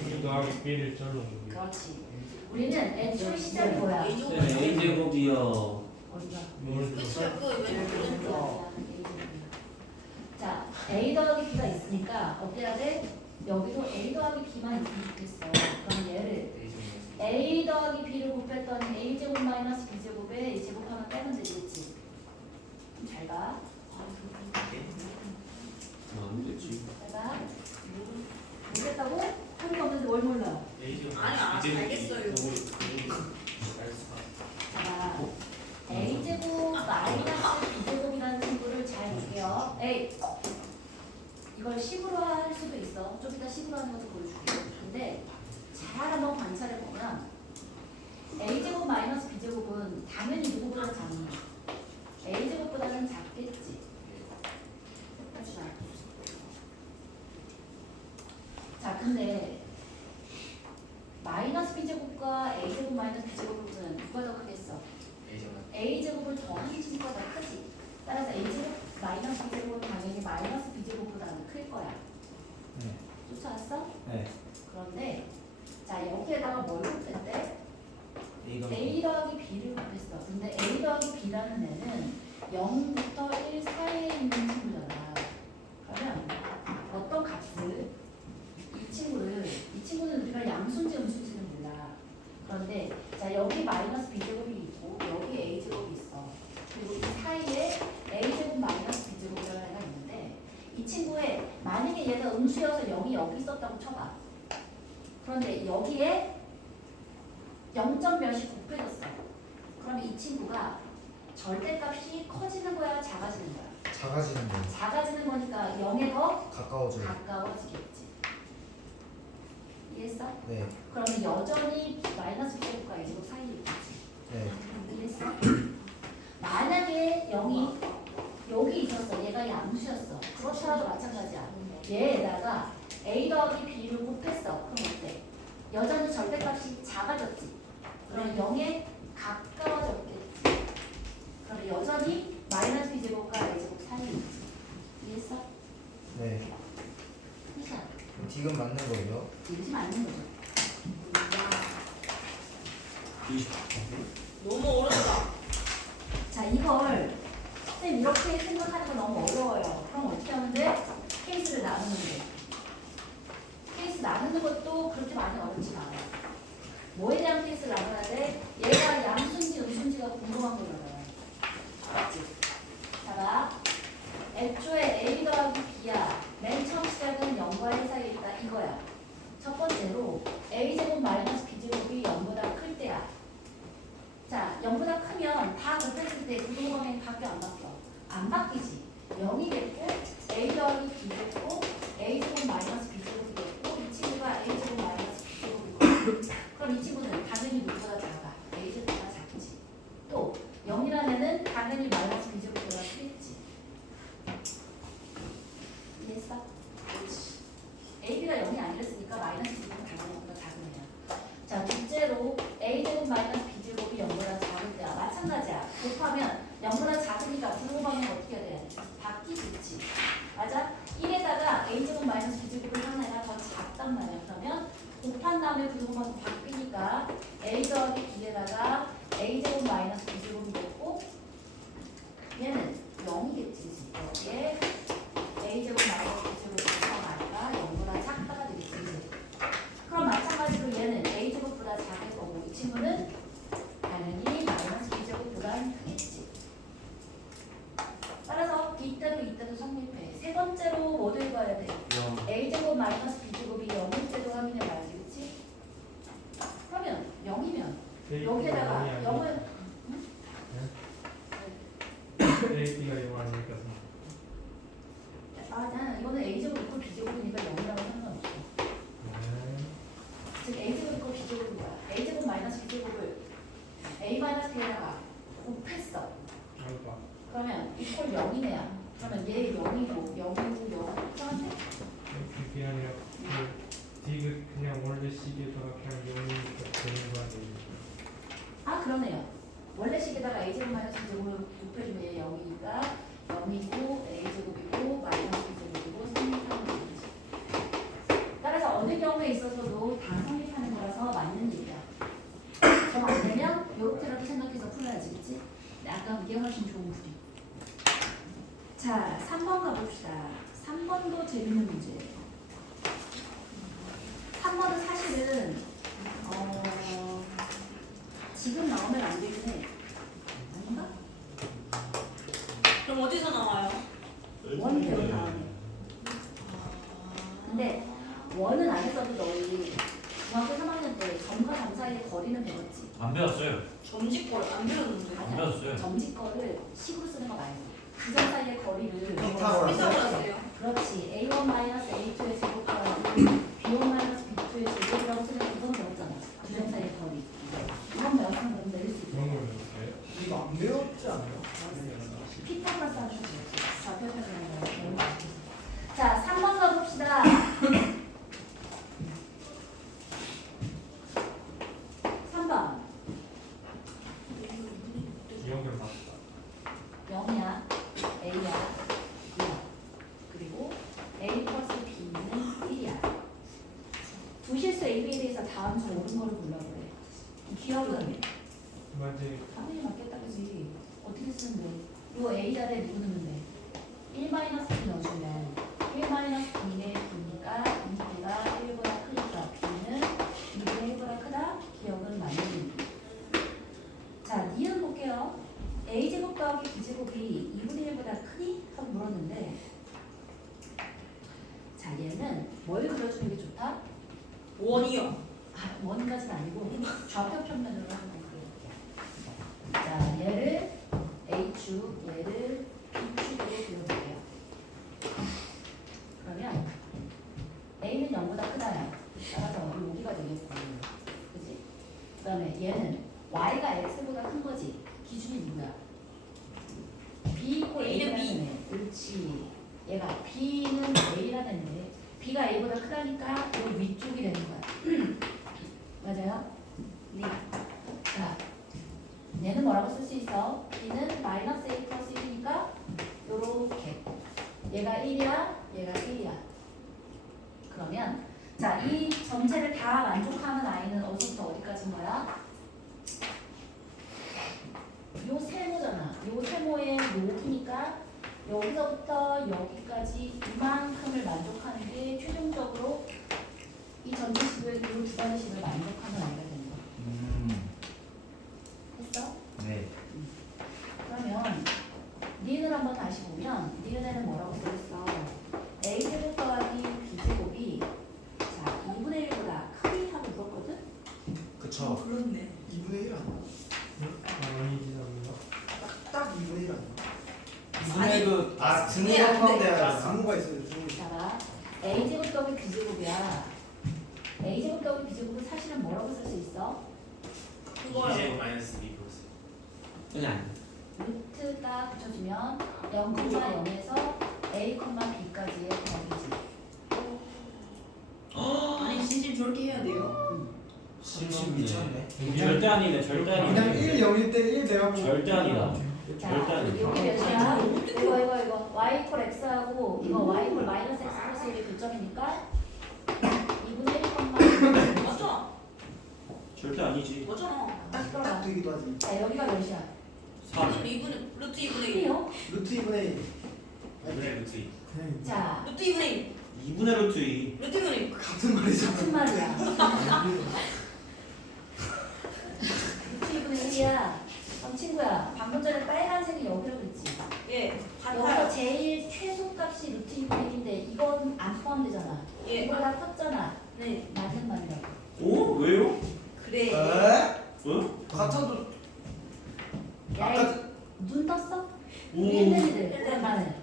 이 더하기 B를 쪄놓는 거. 그렇지. 우리는 애초에 시작이 뭐야? A제곱이요. 어디가? 그쵸? 그왜 자, a 더하기 b가 있으니까 어떻게 해야 돼? 여기도 a 더하기 b만 있으면 좋겠어. 그럼 얘를 a 더하기 b를 곱했더니 a제곱 마이너스 b제곱에 a 제곱 하나 빼면 되겠지. 잘 가. 안 되지. 잘 가. 모르겠다고? 소리가 없는데 뭘 몰라? 아니, 알겠어요. 자, a제곱 마이너스 b제곱이라는 친구를 잘 볼게요. A. 이걸 10으로 할 수도 있어. 좀 이따 10으로 하는 것도 보여줄게. 근데 잘 한번 관찰해 보면 a제곱 마이너스 b제곱은 당연히 누구보다 작네. a제곱보다는 작겠지. 맞지? 자, 근데 마이너스 b제곱과 a제곱 마이너스 b제곱은 누가 더 크겠어? a제곱을 더한 친구가 더 크지. 따라서 a제곱 마이너스 b제곱은 당연히 마이너스 b제곱보다는 클 거야. 네. 쫓아왔어? 네. 그런데 자, 여기에다가 뭘 곱했대? A가 a 더하기 b를 곱했어. 근데 a 더하기 b라는 애는 0부터 1 사이에 있는 친구잖아. 그러면 어떤 값을 이 친구는 우리가 양수인지 음수인지는 몰라. 그런데 자, 여기 마이너스 b제곱이 있고 여기 a제곱이 있어. 그리고 이 사이에 a제곱 마이너스 b제곱이라는 애가 있는데 이 친구에 만약에 얘가 음수여서 0이 여기 있었다고 쳐봐. 그런데 여기에 0점 몇이 곱해졌어. 그러면 이 친구가 절대값이 커지는 거야, 작아지는 거야? 작아지는 거. 작아지는 거니까 0에 더 가까워져요. 가까워지겠지. 이해했어? 네. 그러면 여전히 마이너스 b제곱과 a제곱 사이에 있겠지. 네. 이해했어? 만약에 0이 여기 있었어. 얘가 양수였어. 그렇더라도 마찬가지야. 얘에다가 a 더하기 b를 곱했어. 그럼 어때? 여전히 절대값이 작아졌지. 그럼 0에 가까워졌겠지. 그럼 여전히 않는 거죠. 20. 너무 어렵다. 자, 이걸 선생님 이렇게 생각하는 건 너무 어려워요. 그럼 어떻게 하면 돼? 케이스를 나누는 거. 케이스 나누는 것도 그렇게 많이 어렵지 않아요. 뭐에 대한 케이스를 나눠야 돼? 얘가 양수인지 음수인지가 궁금한 거잖아요. 맞지? 자, 애초에 A 더하기 B야. 맨 처음 시작은 0과 1 사이에 있다. 이거야. 첫 번째로 A제곱 마이너스 B제곱이 0보다 클 때야. 자, 0보다 크면 다 곱했을 때 구동범위 바뀌어 안 바뀌어? 안 바뀌지. 0이겠고 A 더하기 B겠고 A제곱 마이너스 B제곱이겠고 이 친구가 A제곱 마이너스 B제곱이고 그럼 이 친구는 당연히 누구보다 작아. A제곱보다 작지. 또 0이라는 애는 당연히 마이너스 B제곱보다 크겠지. 이해했어? 그렇지. AB가 0이 아니랬으니까 마이너스 B제곱은 당연히 0보다 작은 애야. 자, 둘째로 A제곱 마이너스 B제곱이 0보다 작을 때야. 마찬가지야. 곱하면 0보다 작으니까 부호방향 어떻게 해야 돼? 바뀌겠지. 맞아? 1에다가 A제곱 마이너스 B제곱을 하나가 더 작단 말이야. 그러면 곱한 다음에 부호방향 바뀌니까 A 더하기 B에다가 A제곱 마이너스 B제곱이 됐고 얘는 0이겠지. 여기에 A제곱 마이너스 B제곱이 더하니까 0보다 작다가 되겠지. 그럼 마찬가지로 얘는 A제곱보다 작을 거고 이 친구는 당연히 마이너스 B제곱보다 크겠지. 따라서 이때도 성립해. 세 번째로 뭐도 해봐야 돼? A제곱 마이너스 B제곱이 0일 때도 확인해봐야지. 그치? 그러면 0이면 여기에다가 0을 AB가 0 아니니까 난 이거는 A제곱 있고 B제곱이니까 0이라고 상관없어. 즉 A제곱 있고 B제곱인 거야. A제곱 마이너스 B제곱을 A 마이너스 B에다가 곱했어. 알바. 그러면 이퀄 0이네요. 그러면 얘 0이고 0이고 0 정한테? 그게 아니라 그 디귿 그냥 원래 식에다가 그냥 0이니까 되는 거 아니에요? 아 그러네요. 원래 식에다가 A제곱 마이너스 B제곱을 곱해주면 얘 0이니까 0이고 A제곱이고 마이너스 B제곱이고 성립하는 거지. 따라서 어느 경우에 있어서도 다 성립하는 거라서 맞는 얘기야. 정 안 되면 요렇게라도 생각해서 풀어야지. 그치? 아까 이게 훨씬 좋은 풀이. 자, 3번 가봅시다. 3번도 재밌는 문제예요. 3번은 사실은 지금 나오면 안 되긴 해. 아닌가? 그럼 어디서 나와요? 원 배운 다음에. 근데 원은 안 했어도 너희 중학교 3학년 때 점과 점 사이의 거리는 배웠지. 안 배웠어요. 점집걸 안 배웠는데. 안 배웠어요. 점집거를 식으로 쓰는 거 말고 그 점 사이의 거리를 피타고라스. 피자고라스요. 그렇지. A1 마이너스 A2의 제곱 더하기 B1 마이너스 B2의 제곱이라고 쓰는 그건 배웠잖아. 두 점 사이의 거리. 이건 배웠으면 그럼 내릴 수 있어. 그런 걸 배웠어요? 이거 안 배웠지 않아요? 피타고라스 하셔도 돼요. 좌표편이라는 거. 자, 3번 가봅시다. 3번. 기억을 맞다. 0이야, A야, B야. 그리고 A 플러스 B는 1이야. 두 실수 AB에 대해서 다음 중 옳은 거를 골라보래. 기억은 맞지? 당연히 맞겠다, 그지? 어떻게 쓰면 돼? 요 A 자리에 누구 넣으면 돼? 1 마이너스 B 넣어주면 1 마이너스 B의 B니까 이 B가 1보다 크니까 B는 2분의 1보다 크다? 기억은 맞는. 자, 니은 볼게요. A제곱 더하기 B제곱이 2분의 1보다 크니? 하고 물었는데 자, 얘는 뭘 그려주는 게 좋다? 원이요. 아, 원까지는 아니고 좌표 평면으로 한번 그려볼게요. 자, 얘를 A축, 얘를 B축으로 그려볼게요. 그러면 A는 0보다 크다야. 따라서 여기가 되겠고, 그지? 그 다음에 얘는 Y가 X보다 큰 거지. 기준이 누구야? B 있고 A는 A라는 애. 그렇지. 얘가 B는 A라는 애. B가 A보다 크다니까 요 위쪽이 되는 거야. 맞아요? 네. 자, 얘는 뭐라고 쓸 수 있어? B는 마이너스 A 플러스 1이니까 요렇게. 얘가 1이야, 얘가 1이야. 그러면 자, 이 전체를 다 다 만족하는 i는 어디서부터 어디까지인 거야? 요 세모잖아. 요 세모의 여기니까 여기서부터 여기까지 이만큼을 만족하는 게 최종적으로 이 전체 식을 이두 가지 식을 만족하는 i가 되는 거야. 했어? 네. 그러면 니은을 한번 다시 보면 니은에는 뭐라고 써있어? a제곱 더하기 b제곱이 자 2분의 1보다 크기 하고 물었거든? 그쵸. 그렇네. 2분의 1 아니야? 아니지 않나? 딱 2분의 1 아니야? 2분의 1도 아, 등호가 포함돼야 되나? 등호가 있어요. 등호. 자가 a제곱 더하기 b제곱이야. a제곱 더하기 b제곱은 사실은 뭐라고 쓸 수 있어? 그거요. 이제 마이너스 B 플러스. 그냥 루트 딱 붙여주면 0,0에서 a, b까지의 더하기지. 아니 진실 저렇게 해야 돼요? 심심 미쳤네. 절대 아니네. 절대 아니네. 그냥 1, 0일 때 1 내갖고 절대 아니다. 자, 절대 아니다. 여기 몇이야? 이거 y 이퀄 x하고 이거 y 이퀄 마이너스 x 플러스 1이 교점이니까 2분의 1, 맞잖아. 절대 아니지. 맞잖아. 딱 되기도 하지. 자 여기가 몇이야? 3. 루트 2분의 1. 1이요? 루트 2분의 1. 이분의 루트 2. 그냥 자 루트 2분의 1. 2분의 루트 2. 루트 2분의 1. 같은 말이잖아. 같은 말이야. 루트 2분의 1이야. 그럼 친구야 방금 전에 빨간색이 여기로 그랬지? 예. 여기서 같아요. 제일 최소값이 루트 2분의 1인데 이건 안 포함되잖아. 예. 이거 다 컸잖아. 네. 맞는 말이라고. 오? 왜요? 그래. 에? 어? 같아도 야, 아까 눈 떴어? 오. 옛날이들 오랜만에.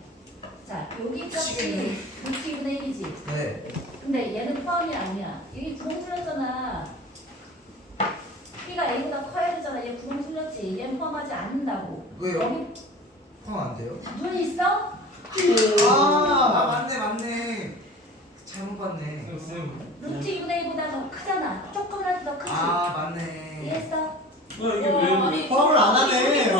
자, 여기 값이 루트 2분의 1이지. 네. 근데 얘는 포함이 아니야. 여기 구멍 뚫렸잖아. P가 A보다 커야 되잖아. 얘 구멍 뚫렸지. 얘는 포함하지 않는다고. 왜요? 여기 포함 안 돼요? 눈 있어? 아 맞네. 잘못 봤네. 루트 2분의 1보다 더 크잖아. 조금이라도 더 크지. 아 맞네. 이해했어? 이게 왜? 포함을 안 하네.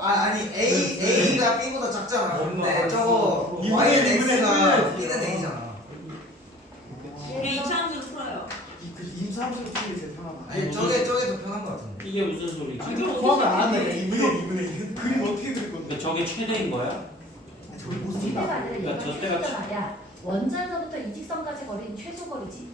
아니 A가 B보다 작잖아. 근데 얼마 저거 있어? Y는 2분의 1 X가 해야지. B는 A잖아. 예, 이차함수로 풀어요. 그 임상수로 풀는 게 제일 편하다. 아니 저게 더 편한 것 같은데. 이게 무슨 소리지? 포함을 안 하네. 2분의 1, 2분의 1. 그림 어떻게 그릴 건데? 근데 저게 최대인 거야? 저기 못 이때가 쓴다. 아니라 얘가 그러니까 저 때가 최소잖아. 야, 원자에서부터 이 직선까지 거리는 최소 거리지.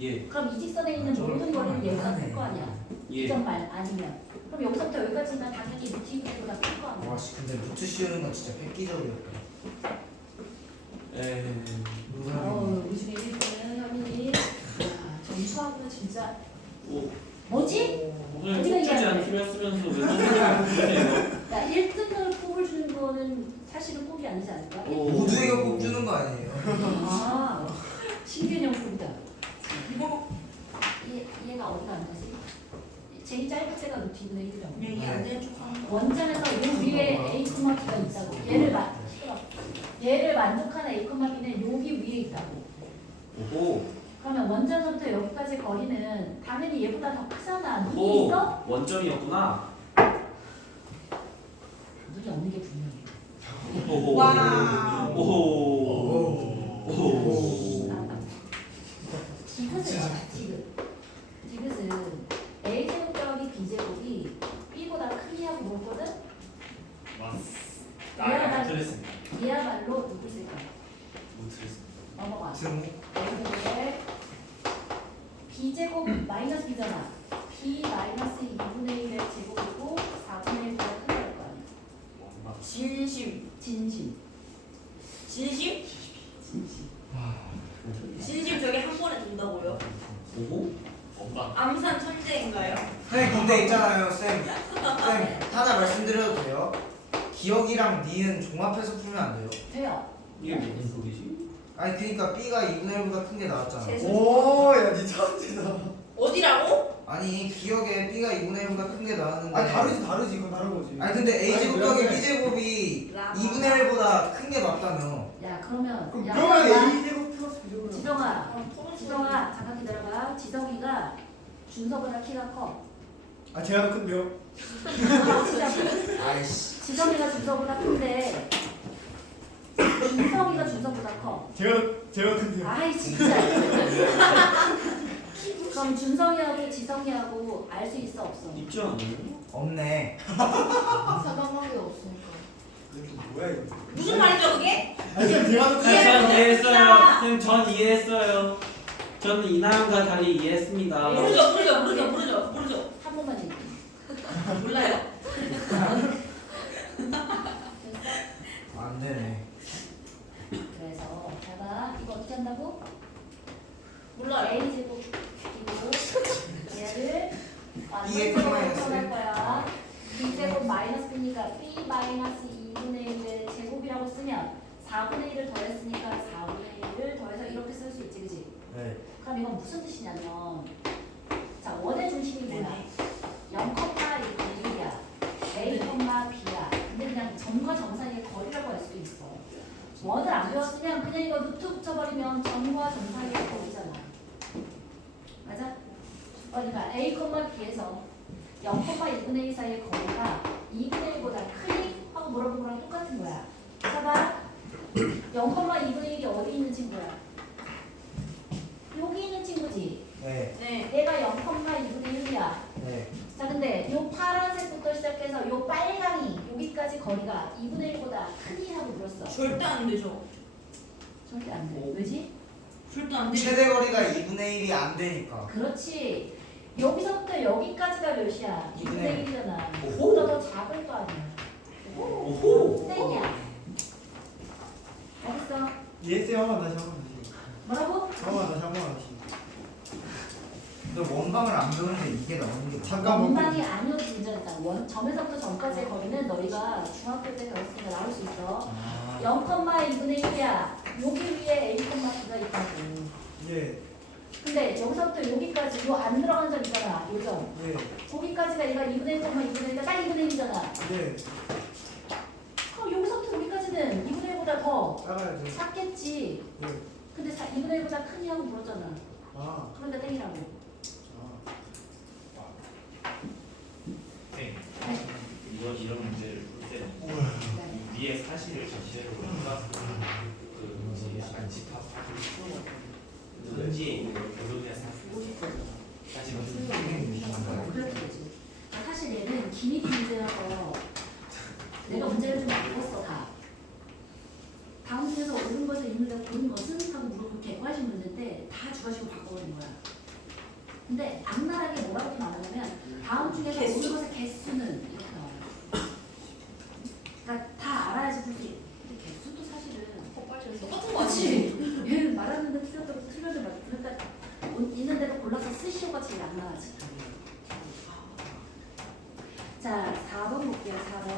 예. 그럼 이 직선에 있는 모든 거리는 얘보다 클 거 아니야. 예. 이점말 아니면. 그럼 여기서부터 여기까지는 당연히 루트 2분의 1보다 클 거 아니야. 와씨 근데 루트 씌우는 건 진짜 획기적이었다. 에. 우리 중에 1등은 현민이. 점수하고는 진짜 오. 뭐지? 오늘 어디가 꼭 주지 이해하는데? 않기로 했으면서 왜 선생님이 그러세요? 야 1등을 뽑을 주는 거는 사실은 뽑이 아니지 않을까? 오. 모두에게 꼭 주는 거 아니에요? 아 신개념 뽑이다. 얘가 어디가 안 가지? 제일 짧은 째가 루트 2분의 1이라고. 얘기 안 되는 척하는 거. 원장에서 요 위에 A, B가 있다고. 얘를 만족하는 A, B는 여기 위에 있다고. 오호. 그러면 원장에서부터 여기까지 거리는 당연히 얘보다 더 크잖아. 눈이 오. 있어? 원점이었구나. 눈이 없는 게 분명해. 오호. 와. 오호. 오호. 디귿은 A제곱 더하기 B제곱이 B보다 크기하고 뭐거든? 아, 틀렸습니다. 이야말로 누굴 쓸까? 못 틀렸습니다. 넘어가. 등호? A제곱에 B제곱 마이너스 B잖아. B 마이너스 2분의 1의 제곱이고 4분의 1보다 크다할 거 아니야. 원막. 진심. 진심. 진심? 진심 저게 한 번에 돈다고요? 오호. 원막. 암산 천재인가요? 쌤 근데 있잖아요 쌤 하나 말씀드려도 돼요? 기억이랑 니은 종합해서 풀면 안 돼요? 돼요. 이게 무슨 소리지? 아니 그니까 B가 2분의 1보다 큰 게 나왔잖아. 오, 야, 니 천재다. 어디라고? 아니 기억에 B가 2분의 1보다 큰 게 나왔는데 아니 다르지. 이건 다른 거지. 아니 근데 A제곱 아니, 더하기 그러면- B제곱이 라마. 2분의 1보다 큰 게 맞다며. 야 그러면 그럼 야, 그러면 야, A 제곱 플러스 B 제곱. 지성아 지성아 잠깐 기다려봐. 지성이가 준서보다 키가 커. 아, 제가 큰데요. 진짜 아이씨. 지성이가 준서보다 큰데 준성이가 준서보다 커. 제가 큰데요. 아이 진짜. 키 그럼 준성이하고 지성이하고 알 수 있어 없어? 있지 않아요? 없네. 사과방이 없으니까. 이게 뭐야 이거? 무슨 말이죠 그게? 아니 제가 전 이해했어요. 선생님 전 이해했어요. 저는 이나영과 달리 이해했습니다. 모르죠. 한 번만 얘기해. 몰라요. 안 되네. 그래서 봐봐 이거 어떻게 한다고? 몰라요. A제곱이고 얘를 B의 큰 마이너스 할 거야. B제곱 마이너스 B니까 B 마이너스 2분의 1을 제곱이라고 쓰면 4분의 1을 더했으니까 4분의 1을 더해서 이렇게 쓸 수 있지 그지? 네. 그럼 이건 무슨 뜻이냐면 자 원의 중심이 뭐야? 0,1이야 A, B야 근데 그냥 점과 점 사이의 거리라고 할 수도 있어 원을 안 배웠으면 그냥 이거 루트 붙여버리면 점과 점 사이의 거리잖아 맞아? 그러니까 A, B에서 0,1분의 1 사이의 거리가 2분의 1보다 크니? 하고 물어본 거랑 똑같은 거야 봐봐 0,2분의 1이 어디 있는 친구야? 여기 있는 친구지. 네. 네. 얘가 0,2분의 1이야. 네. 자, 근데 요 파란색부터 시작해서 요 빨강이 여기까지 거리가 2분의 1보다 크니 하고 물었어. 절대 안 되죠. 절대 안 돼. 왜지? 절대 안 되죠. 최대 거리가 2분의 1이 안 되니까. 그렇지. 여기서부터 여기까지가 몇이야? 2분의 1이잖아. 오호. 보다 더 작을 거 아니야. 오호. 땡이야. 알겠어? 예스 한번 다시 한번 다시. 뭐라고? 한번 다시. 너 원방을 안 배우는데 이게 나오는 게 잠깐만. 원방이 아니어도 문제였다. 점에서부터 점까지의 거리는 너희가 중학교 때 배웠으니까 나올 수 있어. 아. 0,2분의 1이야. 여기 위에 A, B가 있다고. 예. 근데 여기서부터 여기까지 요 안 들어간 점 있잖아. 요 점. 예. 거기까지가 얘가 2분의 1,2분의 1이니까 딱 2분의 1이잖아. 예. 그럼 여기서부터 여기까지는 2분의 1보다 더 따라야 돼. 작겠지. 예. 근데 2분의 1보다 크니 하고 물었잖아. 아. 그러니까 땡이라고. 네. 이런 문제를 풀 때는 위에 사실을 전체로 풀어서 그 약간 집합하고 문제 결론에서 사실 그렇게 되지. 사실 얘는 기믹이 문제라서 내가 문제를 좀 바꿨어 다. 다음 중에서 옳은 것을 있는데 고른 것은 하고 물어보면 객관식 문제인데 다 주가식으로 바꿔버린 거야. 근데 악랄하게 뭐라고 나오냐면 다음 중에서 옳은 것의 개수는 이렇게 나와요. 그러니까 다 알아야지 굳이. 근데 개수도 사실은 똑같은 거 그렇지. 얘는 말하는데 틀렸다고 틀렸는데 맞다. 있는데도 골라서 쓰시오가 제일 악랄하지. 자, 4번 볼게요. 4번.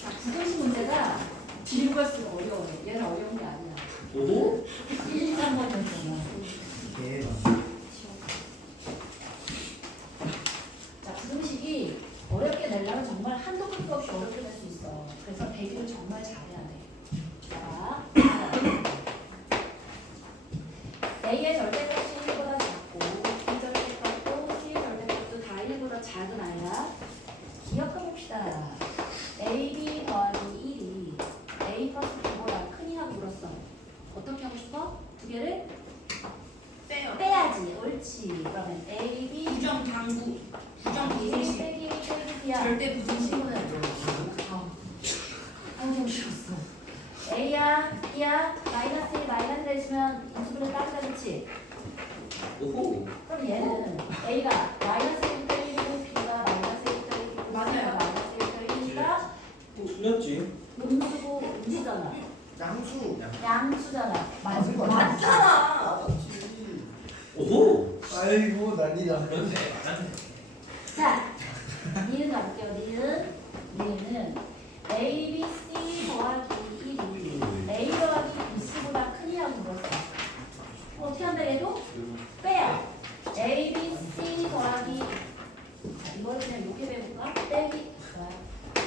자, 구경식 문제가 뒤로 갈수록 어려워요. 얘는 어려운 게 아니야. 오호. 1, 2, 3번이었잖아. 이게 자, 구경식이 어렵게 내려면 정말 한도 끝도 없이 어렵게 낼 수 있어. 그래서 대비를 정말 잘해야 돼. 자, A의 절대값이 1보다 작고 B 절대값도 C 절대값도 다 1보다 작은 아이야. 기억해봅시다. A, B 더하기 1이 A 플러스 B보다 크니 하고 물었어. 어떻게 하고 싶어? 두 개를 빼요. 빼야지. 옳지. 그러면 A, B 부정 당구. 부정 빼기 부정식. 빼기 B야. 절대 부정식. 아우 좀 싫었어. A야, B야, 마이너스 1 마이너스 해주면 인수분해 따지다 그치? 오호. 그럼 얘는 A가 마이너스 1 빼기고 B가 마이너스 1 빼기고 맞아요. C가 마이너스 1 빼기니까 틀렸지. 음수고 음수잖아. 양수. 양수잖아. 맞은 거 맞잖아. 오호. 아이고 난리다. 그런데 맞았네. 자, 니은 가볼게요. 니은 A, B, C 더하기 1이 A 더하기 BC보다 크니라고 물었어. 어떻게 한다 얘도? 빼요. A, B, C 더하기 자, 이거를 그냥 이렇게 배울까? 빼기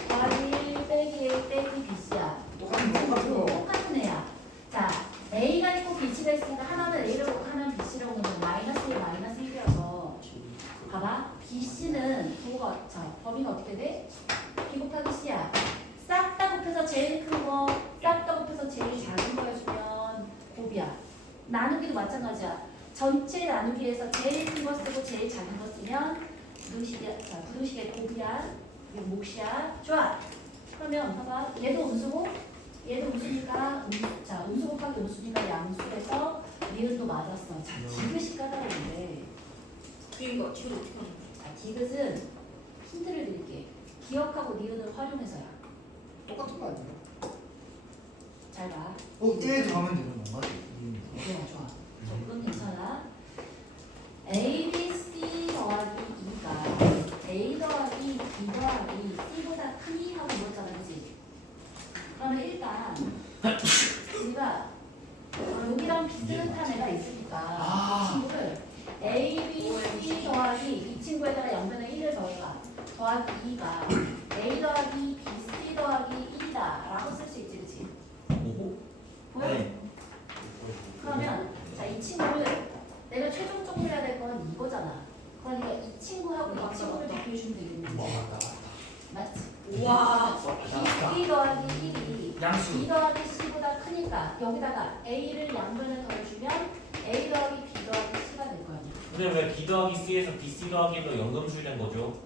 더하기 1 빼기 A 빼기 BC야. 똑같은 애야. 자, A가 있고 BC가 있으니까 하나는 A를 보고 하나는 BC라고 하면 마이너스 1 마이너스 1이라서 봐봐. BC는 부호가 자 범위가 어떻게 돼? B 곱하기 C야. 싹 다 곱해서 제일 큰 거 마찬가지야. 전체 나누기에서 제일 큰 거 쓰고 제일 작은 거 쓰면 부등식의 곱이야. 이게 몫이야. 좋아. 그러면 봐봐. 얘도 음수고 얘도 음수니까 음수 곱하기 음수니까 양수에서 니은도 맞았어. 자, 디귿이 까다로운데. 이거 지금 어떻게 하는 자, 디귿은 힌트를 드릴게. 기억하고 니은을 활용해서야. 똑같은 거 아니에요? 잘 봐. 1 더하면 되는 건가? 좋아. 그건 괜찮아. A, B, C 더하기 2가 A 더하기 B 더하기 C보다 크니 하고 물었잖아, 그치? 그러면 일단 우리가 여기랑 비슷한 애가 있으니까 이 친구를 A, B, C 더하기 이 친구에다가 양변에 1을 더해봐. 더하기 2가 A 더하기 B, C 더하기 1이다 라고 쓸 수 있지, 그치? 오호. 보여? 네. 그러면 자, 이 친구를 내가 최종적으로 해야 될 건 이거잖아. 그러니까 이 친구하고 이 친구를 비교해주면 되겠네. 맞지? 우와. B 더하기 1이 양수. B 더하기 C보다 크니까 여기다가 A를 양변을 더해주면 A 더하기 B 더하기 C가 될 거야. 근데 왜 B 더하기 C에서 BC 더하기로 연금술된 거죠?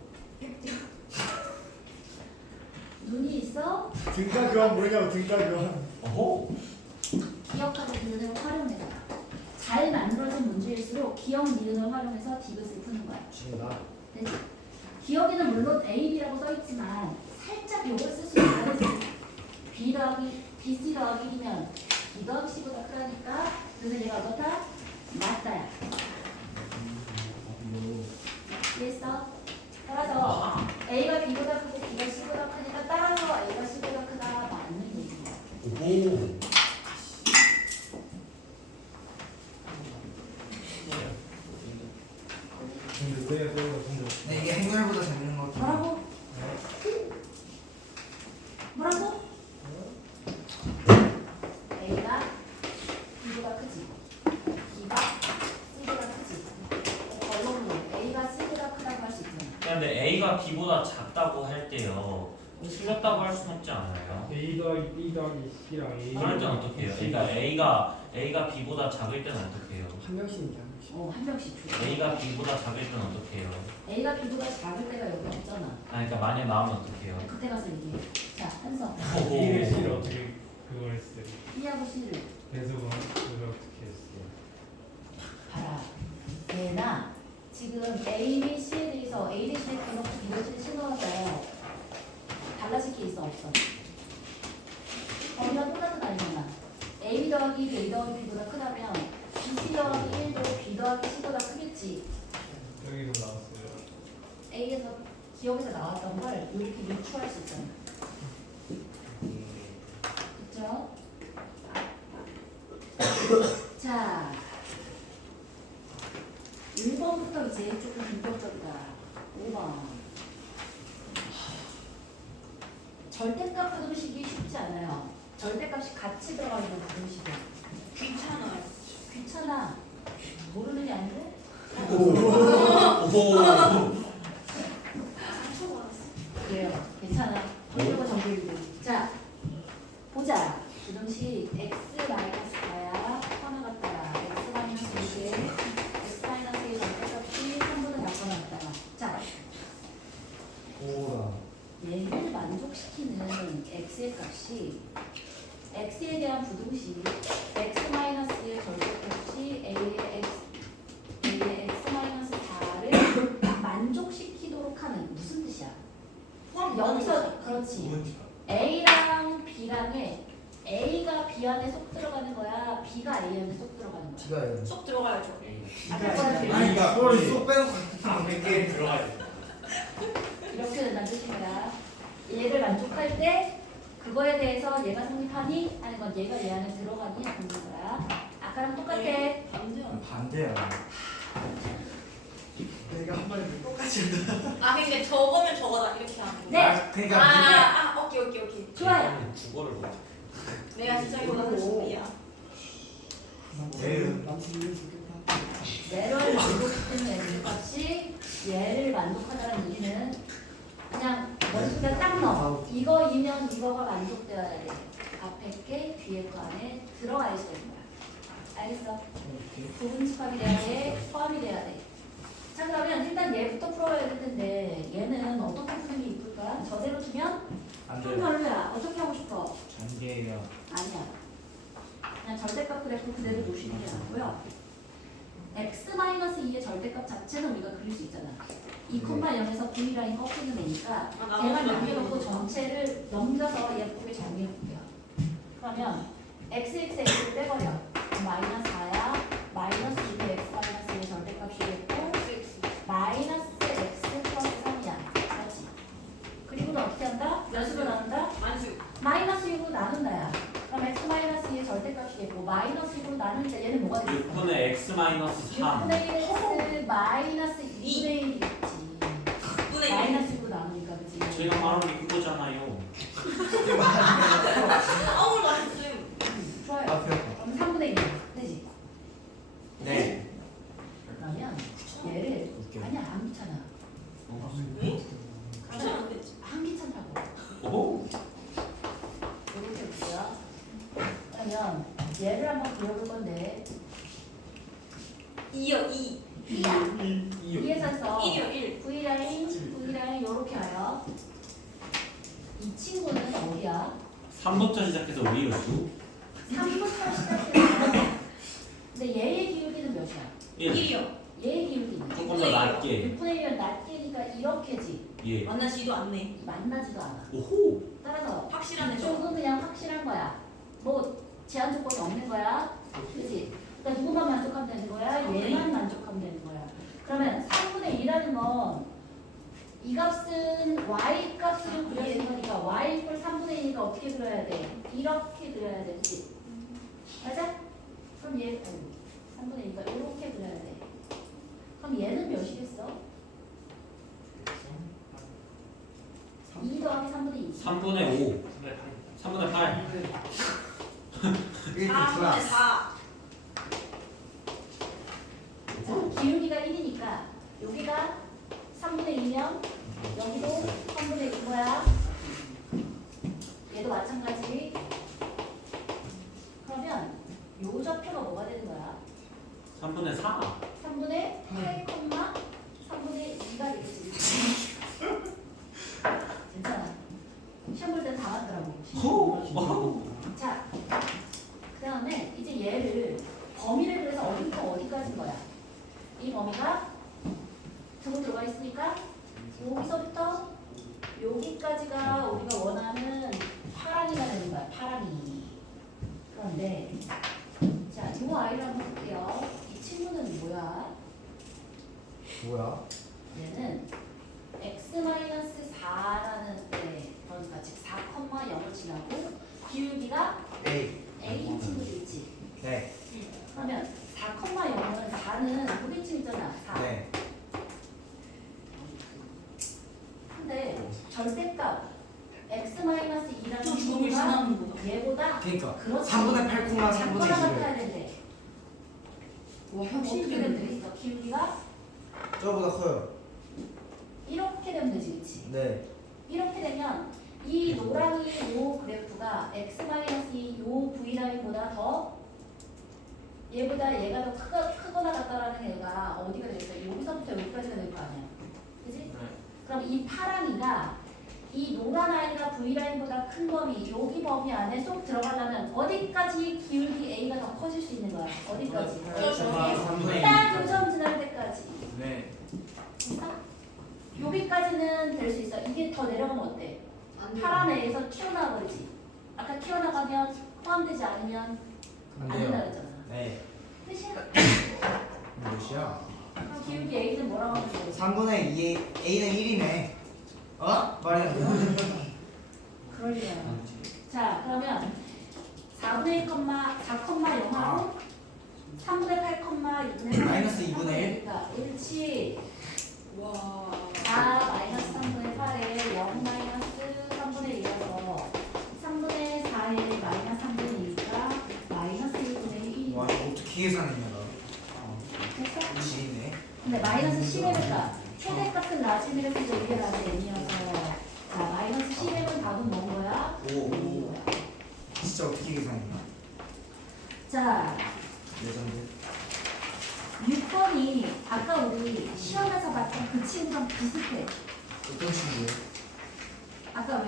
눈이 있어? 등가 교환 뭐냐고 등가 교환. 어호. 기억하고 니은을 활용해봐. 잘 만들어진 문제일수록 기억 니은을 활용해서 디귿을 푸는 거야. 지금가 됐지? 기억에는 물론 A, B라고 써있지만 살짝 요걸 쓸 수 있거든. B 더하기 BC 더하기 1이면 B 더하기 C보다 크다니까 그래서 얘가 어떻다? 맞다야. 이해했어? 따라서 A가 B보다 크고 B가 C보다 크니까 따라서 A가 C보다 크다 맞는 얘기야. 오호. 근데 왜 근데 근데 이게 행렬보다 재밌는 것 같아. 뭐라고? 뭐라고? A가 B보다 크지. B가 C보다 크지. 결론은 A가 C보다 크다고 할 수 있잖아. 근데 A가 B보다 작다고 할 때요. 틀렸다고 할 수는 없지 않아요? A 더하기 B 더하기 C랑 A 그럴 땐 어떻게 해요? 그러니까 A가 B보다 작을 때는 어떻게 해요? 한 명씩이야 한 명씩. 한 명씩 줘. A가 B보다 작을 때는 어떻게 해요? A가 B보다 작을 때가 여기 없잖아. 아, 그러니까 만약 나오면 어떻게 해요? 그때 가서 얘기해. 자, 한성. A를 C를 어떻게 그걸 했어요? B하고 C를 배수건 그걸 어떻게 했어요? 봐라. 얘나 지금 A, B, C에 대해서 A 대신에 대놓고 B 대신에 신호하서 달라질 게 있어 없어? 범위가 똑같은 아니잖아. A 더하기 B, A 더하기 B보다 크다면 B, C 더하기 1도 B 더하기 C보다 크겠지. 여기서 나왔어요. A에서 기억에서 나왔던 걸 이렇게 유추할 수 있잖아. 그쵸? 자, 1번부터 이제 조금 본격적이다. 5번. 절대값 부등식이 쉽지 않아요. 절대값이 같이 들어가 있는 부등식이야. 귀찮아요. 귀찮아. 모르는 게 아닌데? 오호. 그래요. 괜찮아. 공부가 정글이고. 자, 보자. 부등식 x-4야. 하나 갖다가 x-2개. x-2의 절대값이 3분의 4번 갖다가. 자, 오라. 얘를 만족시키는 x의 값이 x에 대한 부등식 x-의 절대값이 a의 x-4를 만족시키도록 하는 무슨 뜻이야? 여기서 그렇지. A랑 B랑에 A가 B 안에 속 들어가는 거야? B가 A 안에 속 들어가는 거야? 지가 이거. 쏙 들어가야죠. 아니 그거를 쏙 빼놓고. 게 들어가야 돼. 이렇게 된다는 뜻인 거야. 얘를 만족할 때 그거에 대해서 얘가 성립하니? 하는 건 얘가 얘 안에 들어가니? 하는 거야. 아까랑 똑같아. 반대야. 반대야. 내가 한 마리 똑같이 한다. 아 근데 저거면 저거다 이렇게 하는 거. 네. 아, 그러니까 오케이. 좋아요. 국어를 못. 내가 진짜 이거 하는 준비야. 남친이 좋겠다. 얘를 만족시키는 x 값이 얘를 만족하다는 얘기는 그냥 머릿속에 딱 넣어. 이거이면 이거가 만족되어야 돼. 앞에 게 뒤에 거 안에 들어가 있어야 되는 거야. 알겠어? 부분집합이 돼야 돼, 포함이 돼야 돼. 자 그러면 일단 얘부터 풀어야 될 텐데 얘는 어떻게 푸는 게 이쁠까? 저대로 두면 안 좀 돼요. 별로야. 어떻게 하고 싶어? 전개예요. 아니야. 그냥 절대값 그래프 그대로 놓으시는 게 낫고요. x-2의 절대값 자체는 우리가 그릴 수 있잖아. 2,0에서 V라인 꺾이는 애니까 아, 나도 걔만 그거 남겨놓고 그리고 전체를 넘겨서 예쁘게 정리해볼게요. 그러면 xx를 빼버려. 마이너스 4야. 마이너스 2의 x 마이너스 2의 절대값이 됐고 마이너스 x 플러스 3이야. 그렇지? 그리고 또 어떻게 한다? 몇으로 나눈다? 만수. 마이너스 6으로 나눈다야. 그럼 x 마이너스 2의 절대값이겠고 마이너스 6으로 나누니까 얘는 뭐가 되겠어? 6분의 x 마이너스 3. 6분의 1 x 마이너스 2분의 1이겠지. 분의 마이너스 6으로 나누니까 그치? 제가 말한 게 그거잖아요. 아무 말씀. 좋아요. 아 그래. 그럼 3분의 1 되지? 네. 그러면 얘를 웃겨. 아니야 안 귀찮아. 응? 괜찮은데. 안 귀찮다고. 오. 이렇게 볼게요. 그러면 얘를 한번 그려볼 건데 2요 2. 2야. 2에서 1이요 1. V라인 요렇게 와요. 이 친구는 어디야? 3부터 시작해서 위로 쭉. 3부터 시작해서 근데 얘의 기울기는 몇이야? 1. 1이요. 얘의 기울기는 조금 더 낮게. 6분의 1은 낮게니까 이렇게지. 예. 만나지도 않네. 만나지도 않아. 오호. 따라서 확실한 애죠. 이쪽은 그냥 확실한 거야. 뭐 제한 조건이 없는 거야. 그지? 그러니까 누구만 만족하면 되는 거야? 얘만 만족하면 되는 거야. 그러면 3분의 2라는 건 이 값은 y 값으로 그려진 거니까 y 이퀄 3분의 2니까 어떻게 그려야 돼? 이렇게 그려야 되지. 맞아? 그럼 얘 3분의 2가 이렇게 그려야 돼. 그럼 얘는 몇이겠어? 2 더하기 3분의 2. 3분의 5. 3분의 8. 이게 4분의 플러스. 4. 자, 기울기가 1이니까 여기가 3분의 2면 여기도 3분의 2거야. 얘도 마찬가지. 그러면 요 좌표가 뭐가 되는 거야? 3분의 4. 3분의 8, 3분의 2가 되겠지. 괜찮아. 시험 볼 땐 다 맞더라고. 호. 자, 그 다음에 이제 얘를 범위를 그래서 어디부터 어디까지인 거야? 이 범위가 등으로 들어가 있으니까 여기서부터 여기까지가 우리가 원하는 파랑이가 되는 거야. 파랑이. 그런데 자, 이 아이를 한번 볼게요. 이 친구는 뭐야? 뭐야? 얘는 x-4라는 때 그러니까 즉 4,0을 지나고 기울기가 A. A 친구도 있지. 네. 그러면 4,0은 4는 여기쯤 있잖아. 4. 네. 근데 절대값 x-2라는 또 죽음을 친구가 지나는구나. 얘보다 그러니까 그렇지. 3분의 8, 작거나 3분의 2를 같아야 된대. 와 어떻게 되면 되겠어? 기울기가 저보다 커요. 이렇게 되면 되지, 그치? 네. 이렇게 되면 이 노랑이 요 그래프가 x-2 요 v라인보다 더 얘보다 얘가 더 크거나 같다라는 얘가 어디가 되겠어? 여기서부터 여기까지가 될 거 아니야. 그지? 그럼 이 파랑이가 이 노란 아이가 v라인보다 큰 범위, 여기 범위 안에 쏙 들어가려면 어디까지 기울기 A가 더 커질 수 있는 거야? 어디까지? 삼분의 딱 일. 요점 지날 때까지. 네. 됐어? 여기까지는 될 수 있어. 이게 더 내려가면 어때? 파란 A에서 튀어나와 버리지. 아까 튀어나가면 포함되지 않으면 안 안 된다 돼요. 그랬잖아. 네. 끝이야. 몇이야? 그럼 기울기 A는 뭐라고 하면 돼? 3분의 2 A는 1이네. 어? 말이 안 돼. 그럴 리가. 자, 그러면 4분의 1, 4,0하고 3분의 8, 2분의 3. 마이너스 2분의 1? 그러니까 옳지. 와. 4 마이너스 3분의 8에 0 마이너스 3분의 1이어서 3분의 4에 마이너스 3분의 2가 마이너스 1분의 1. 와 이거 어떻게 계산했냐 나. 됐어? 지네. 근데 마이너스 10이니까 최대값은 라지미를 해서 이게 라지 n이어서 자 마이너스 10은 답은 뭔 거야? 오. 진짜 어떻게 계산했나? 자 네.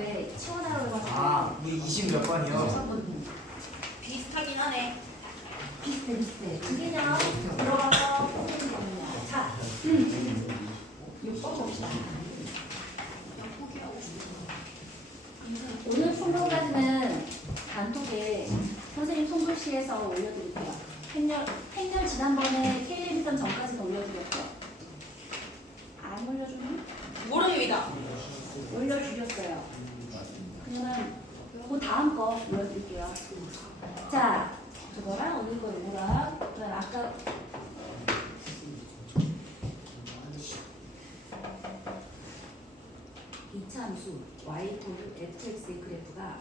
때 치워나가고 아 우리 20 몇 번이요? 비슷하긴 하네. 비슷해. 두개냐 들어가서 뽑는 겁니다. 자, 6번 봅시다. 포기하고 싶어. 오늘 품목까지는 단톡에 선생님 손글씨에서 올려드릴게요. 행렬 지난번에 K레비전 전까지는 올려드렸죠? 안 올려주면? 모릅니다. 올려주셨어요. 그러면 그 다음 거 올려드릴게요. 자, 그거랑 오늘 거 이거랑 그다음 아까 이차함수 y=fx의 그래프가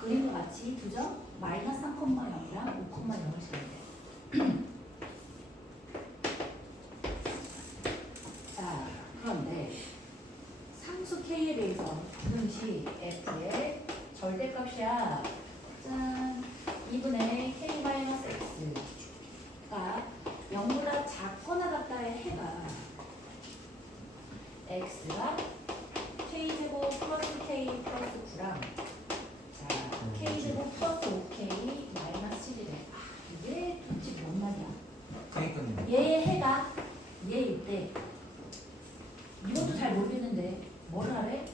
그림과 같이 두 점 마이너스 3,0이랑 5,0을 써야 돼. 자, 그런데 상수 k에 대해서 분식 f의 절대값이야. 짠, 2분의 k-x가 0보다 작거나 같다의 해가 x가 k제곱 플러스 k 플러스 9랑 자 k제곱 플러스 5k 마이너스 7이래. 이게 도대체 뭔 말이야? 그러니까요. 얘의 해가 얘일 때 이것도 잘 모르겠는데 뭐를 하래?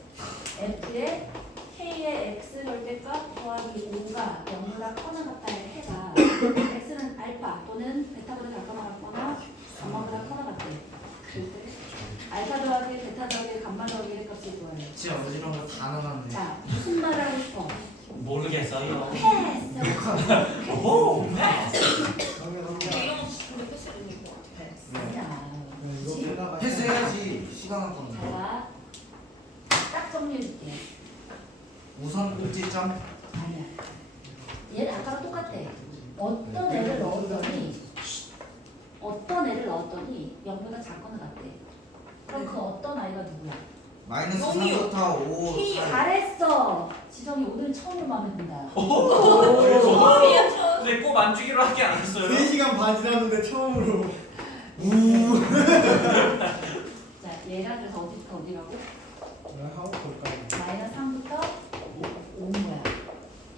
f의 k의 x 절대값 더하기 5가 0보다 커나 같다의 해가 x는 알파 또는 베타보다 작거나 같거나 감마보다 커나 같대. 그럴 때 알파 더하기 베타 더하기 감마 더하기의 값을 구하래. 진짜 어지러운 거 다 나갔네. 자, 무슨 말을 하고 싶어? 모르겠어요. 패스! 오, 패스. 넘겨 넘겨. 이런 근데 패스 되는 거 같아. 아니야. 이거 그치? 빼다가 패스해야지. 시간 한 건데. 자, 딱 정리해줄게. 우선 꼭지점. 아니야. 얘는 아까랑 똑같아. 어떤 애를 넣었더니 0보다 작거나 같대. 그럼 그 어떤 아이가 누구야? 마이너스 영이요. 3부터 5 K 사이. 잘했어! 지성이 오늘 처음으로 마음에 든다. 처음이야. 근데 꼭 안 주기로 하지 않았어요? 3시간 반 지났는데 처음으로 자, 얘가 그래서 어디부터 어디라고? 왜 하고 볼까요? 마이너스 3부터 5인 거야.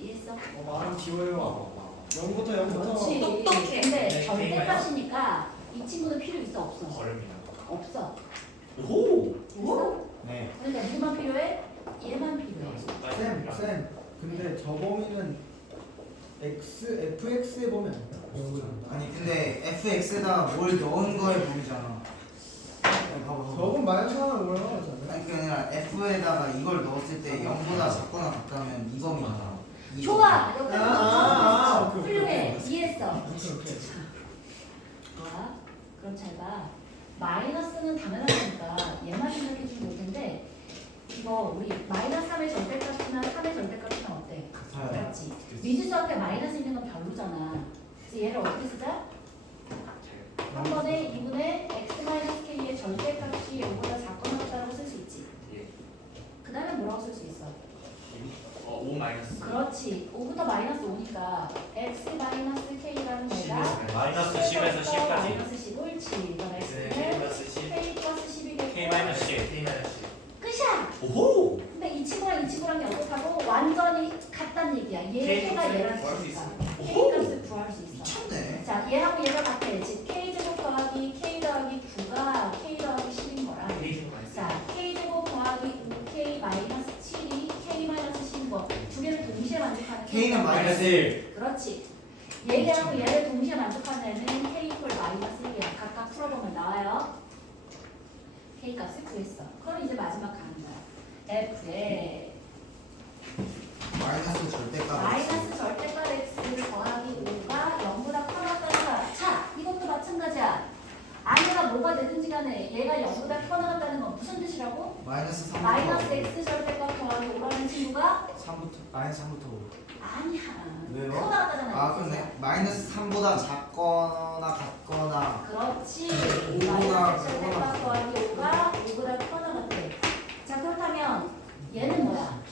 이해했어? 말은 지워요. 0부터 0부터. 그렇지. 똑똑해. 근데 네, 절대값이니까 이 친구는 필요 있어 없어? 어렵니다. 없어. 오. 됐어? 네. 그러니까 누구만 필요해? 얘만 필요해. 쌤. 근데 저 범위는 fx에 보면 아니 근데 fx에다 뭘 넣은 거에 보이잖아. 봐봐. 저건 마이너스 하나 올라가잖아요. 아니 그게 아니라 f에다가 이걸 넣었을 때 0보다 작거나 같다면 이 범위잖아. 이 좋아. 범위. 여기까지 오케이, 훌륭해. 오케이. 이해했어. 오케이. 좋아. 그럼 잘 봐. 마이너스는 당연하니까 얘만 생각해 주면 될 텐데 이거 우리 마이너스 3의 절대값이나 3의 절대값이나 어때? 같아요. 같지. 미지수 앞에 마이너스 있는 건 별로잖아. 그래서 얘를 어떻게 쓰자? 한 번에 2분의 x-k의 절대값이 0보다 작거나 같다고 쓸 수 있지. 예. 그 다음에 뭐라고 쓸 수 있어? 5 마이너스. 그렇지. 5부터 마이너스 5니까 x-k라는 애가 마이너스 10에서 10까지. 마이너스 10을 치. 그럼 x는 마이너스 10. k 플러스 10이겠고 K 마이너스 10. K 마이너스 10. 끝이야. 오호. 근데 이 친구랑 이 친구랑 연속하고 완전히 같다는 얘기야. 얘 K 해가 값을 얘랑 구할 수 같으니까. 있어. K 값을 구할 수 있어. 미쳤네. 자, 얘하고 얘가 같아. 즉 K 제곱 더하기 K 더하기 9가 K 더하기 10인 거랑. K 중 마이너스. 자, K 제곱 더하기 5K 마이너스 7이 K 마이너스 10인 거. 두 개를 동시에 만족하는 K는 마이너스 1. 그렇지. 얘하고 얘를 동시에 만족하는 애는 K 이퀄 마이너스 1이야. 각각 풀어보면 나와요. K 값을 구했어. 그럼 이제 마지막 가는 거야. F에 마이너스 절대값. 마이너스 절대값 x를 더하기 5가 0보다 커나갔다는 자, 이것도 마찬가지야. 아내가 뭐가 되든지 간에 얘가 0보다 커나갔다는 건 무슨 뜻이라고? 마이너스 3부터 마이너스 x 절대값 더하기 5라는 친구가 3부터 마이너스 3부터 5. 아니야. 왜요? 커나갔다잖아. 아 그렇네. 마이너스 3보다 작거나 같거나. 그렇지. 5보다 마이너스 x 절대값 더하기 5가 5보다 커나갔대. 자, 그렇다면 얘는 뭐야?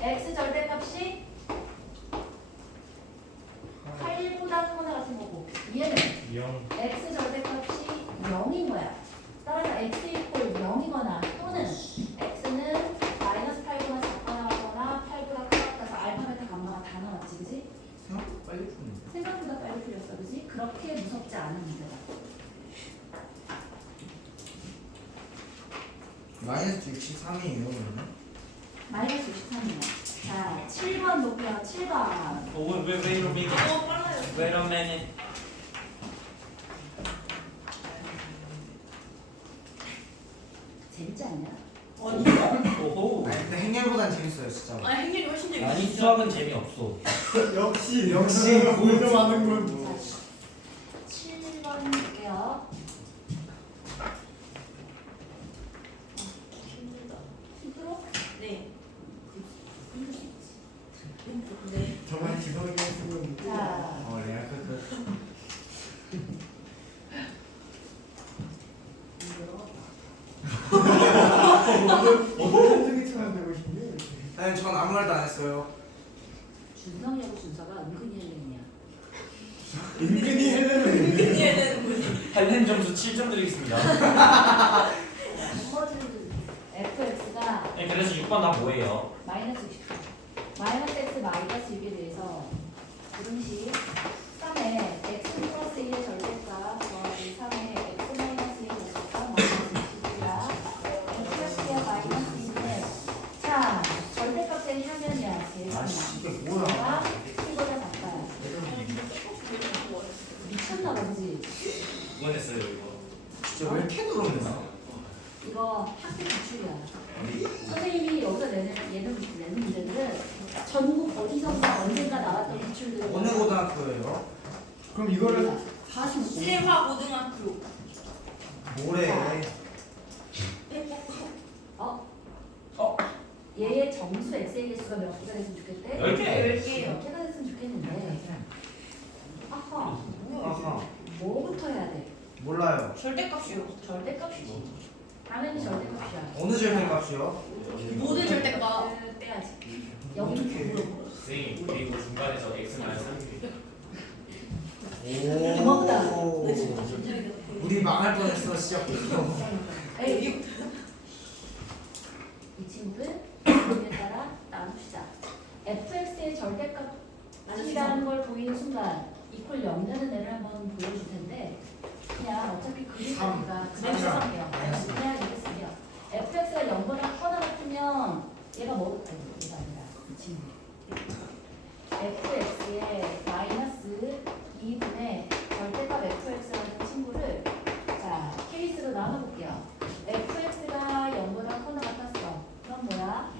x 절대값이 8보다 커나 같은 거고 얘는 0. x 절대값이 0인 거야. 따라서 x 이퀄 0이거나 또는 x는 마이너스 8보다 작거나 같거나 마이너스 63이에요 그러면? 마이너스 63이요. 자, 7번 볼게요. 7번. 왜 이러면 너무 빨라요. Wait a minute. 재밌지 않냐? 오호. 아니 근데 행렬보단 재밌어요 진짜. 아니 행렬이 훨씬 재밌어. 아니 수학은 재미없어. 역시 고등하는 고등하는군. 자, 7번 볼게요. 힘들다. 힘들어? 네. 힘들 수 있지. 네. 저번에 지성이 했으면 자, 레알 크크. 어떻게 쳐야 되고 싶니? 아니 전 아무 말도 안 했어요. 준성이하고 준서가 은근히 헬렌이야. 은근히 헬렌은 얘는 뭐지? 헬렌 점수 7점 드리겠습니다. 나머지 fx가 네, 그래서 6번 다 뭐예요? 마이너스 60. 마이너스 x 마이너스 6에 대해서 부등식 3에 x 플러스 1의 절대값 더하기 3에 x 마이너스 1의 절대값 마이너스 60이야. fx의 마이너스 1은 자, 절대값 된 향연이야. 제일 아씨 중요한. 이게 뭐야? 가 이거를 바꿔요. 미쳤나 보지. 이번 했어요 이거. 진짜 왜 이렇게 늘었나? 이거 학교 기출이야. 선생님이 여기서 내는 문제들은 전국 어디선가 언젠가 나왔던 기출들을 어느 고등학교예요? 그럼 이거를 45. 세화 고등학교. 뭐래? 얘의 정수 x의 개수가 몇 개가 됐으면 좋겠대? 10개. 10개요. 10개가 됐으면 좋겠는데. 아하. 아하 뭐부터 해야 돼? 몰라요. 절대값이요. 절대값이지. 당연히 절대값이야. 어느 절대값이요? 모든 절대값. 빼야지. 여기는 어떻게 해요? 부분. 선생님 그리고 중간에서 x 마이너스 3 고맙다. 오. 우리 망할 뻔했어 시작부터. 에이, 이 친구들 이에 따라 나눕시다. fx의 절대값이라는 걸 보이는 순간 이퀄 0 되는 애를 한번 보여줄 텐데 그냥 어차피 그림이니까 그냥 쓸게요. 그냥 이렇게 쓸게요. fx가 0보다 커나 같으면 얘가 뭐로 가요? 얘가 아니라 이 친구. fx의 마이너스 2분의 절대값 fx라는 친구를 자 케이스로 나눠볼게요. fx가 0보다 커나 같았어. 그럼 뭐야?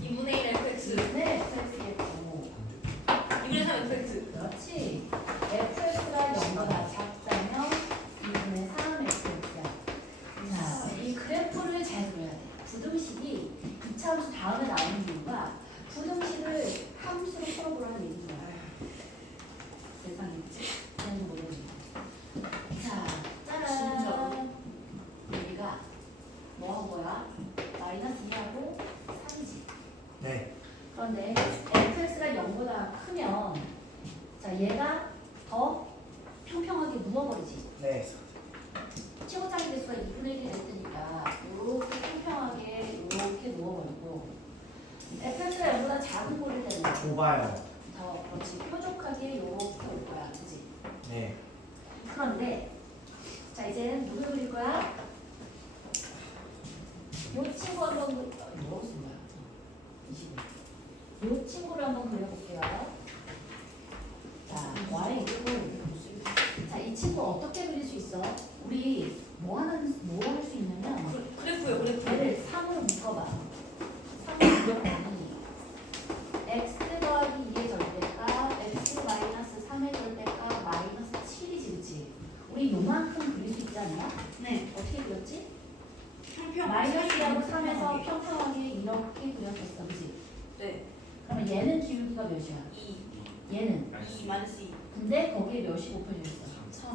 2분의 1 fx. 2분의 fx겠고 2분의 3 fx. 그렇지. fx가 0보다 작다면 2분의 3x야. 자, 이 그래프를 잘 그려야 돼. 부등식이 이차함수 다음에 나오는 이유가 부등식을 함수로 풀어보라는 얘기인 거야. 세상에. 그냥 모르겠네. 자, 짜란. 여기가 뭐 한 거야? 마이너스 2하고 3이지. 네. 그런데 fx가 0보다 크면 자 얘가 더 평평하게 누워버리지. 네. 최고차기 개수가 2분의 1이 될 테니까 이렇게 평평하게 이렇게 누워버리고 fx가 0보다 작은 꼴일 때는 좁아요. 더 그렇지 뾰족하게 이렇게 올 거야. 그지? 네. 그런데 자 이제는 누굴 그릴 거야? 요 친구 한번 뭐라고 쓴 거야? 요 친구를 한번 그려볼게요. 자, y 이걸 자, 이 친구 어떻게 그릴 수 있어? 우리 뭐 할 수 있냐면 그래프요 그래프. 얘를 3으로 묶어봐. 3으로 묶어보니 x 더하기 2의 절대값 x 마이너스 3의 절대값 마이너스 7이지, 그치? 우리 요만큼 그릴 수 있지 않나? 네. 어떻게 그렸지? 평평. 마이너스 2하고 3에서 평평하게 이렇게 그렸었어, 그치? 네. 그러면 얘는 기울기가 몇이야? 2. 얘는 2 마이너스 2. 근데 거기에 몇이 곱해져 있어?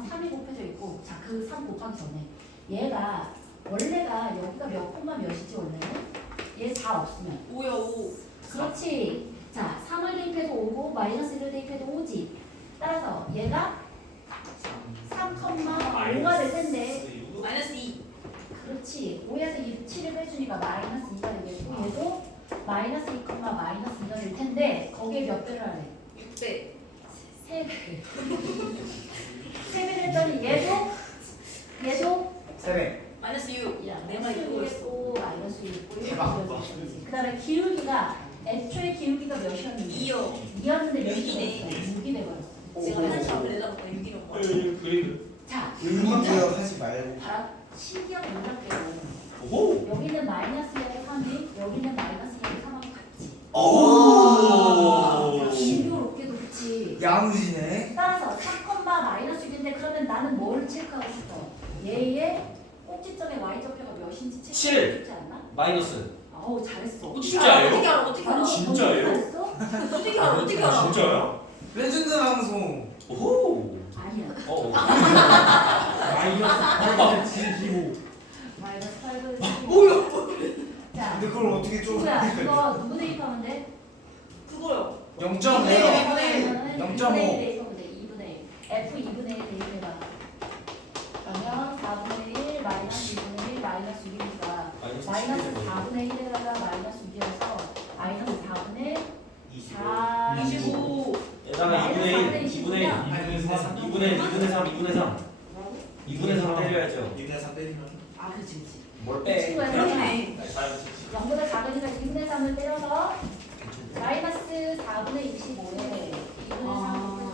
3이 곱해져 있고 자 그 3 곱하기 전에 얘가 원래가 여기가 몇 콤마 몇이지 원래는? 얘 4 없으면 5요 5. 그렇지. 자 3을 대입해도 5고 마이너스 1을 대입해도 5지. 따라서 얘가 3,5가 될 텐데 마이너스 2. 그렇지. 5에서 7을 빼주니까 마이너스 2가 되겠고 얘도 마이너스 2, 마이너스 2가 될 텐데 거기에 몇 배를 하래? 6배. 3배. 3배 했더니 얘도 3배. 마이너스 6. 야, 내가 마이너스 이거 6이고 마이너스 6이고 이렇게 대박. 그려졌지. 그다음에 기울기가 애초에 기울기가 몇이었는데? 2요. 2였는데 몇이 육이네. 돼버렸어? 6이 돼버렸어. 제가 한시 앞에 내려놓고 6이로 봐. 자, 의미 부여하지 말고. 봐라. 신기한 놀랍게도 오. 여기는 마이너스 3이 여기는 마이너스 3하고 같지. 오. 신기롭게도 그치. 야무지네. 따라서 3, 마이너스 6인데 그러면 나는 뭘 체크하고 싶어? 얘의 꼭지점의 y좌표가 몇인지 체크하고 칠. 싶지 않나? 마이너스. 어우 잘했어. 진짜예요? 어떻게 알아? 어떻게 알아? 진짜예요? 잘했어? 어떻게 알아? 어떻게 알아? 진짜요? 레전드 방송. 오. 아니야. 마이너스 75. 마이너스 8분. 자, 근데 그걸 어떻게 좀 친구야 이거 누구 대입하면 돼? 그거요. 0.5요. 네, 0.5. 2분의 1 F 2분의 1 대입해봐. 그러면 4분의 1 마이너스 2분의 1 마이너스 6이니까 마이너스 4분의 1에다가 마이너스 6이어서 마이너스 4분의 4 25. 에다가 2분의 1, 2분의 1, 2분의 3, 2분의 1, 2분의 3, 2분의 3. 뭐라고? 2분의 3 때려야죠. 2분의 3 때리면 아 그치 그치. 뭘 친구야 그러네. 0보다 작으니까 2분의 3을 때려서 마이너스 4분의 25에 2분의 3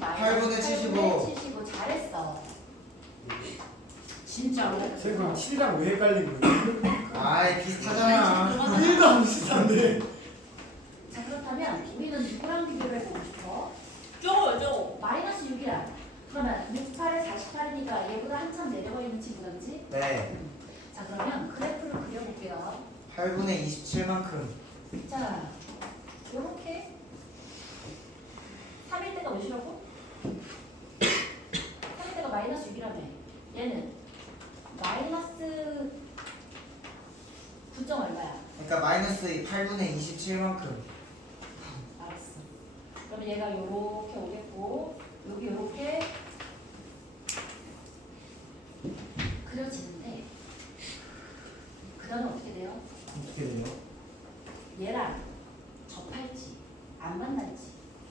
8분의 75. 75 잘했어. 진짜로. 제가 7이랑 왜 헷갈린 거예요? 아이 비슷하잖아. 1도 안 비슷한데. 자 그렇다면 우리는 누구랑 비교를 해보고 싶어? 저거요, 저거. 마이너스 6이라. 그러면 6, 8에 48이니까 얘보다 한참 내려가 있는 친구다 그치? 네. 자 그러면 그래프를 그려볼게요. 8분의 27만큼. 자 요렇게 3일 때가 몇이라고? 3일 때가 마이너스 6이라며. 얘는 마이너스 9점 얼마야? 그러니까 마이너스 8분의 27만큼. 알았어. 그럼 얘가 요렇게 오겠고 여기 요렇게 그려지는데 그 다음에 어떻게 돼요? 어떻게 돼요? 얘랑 접할지 안 만날지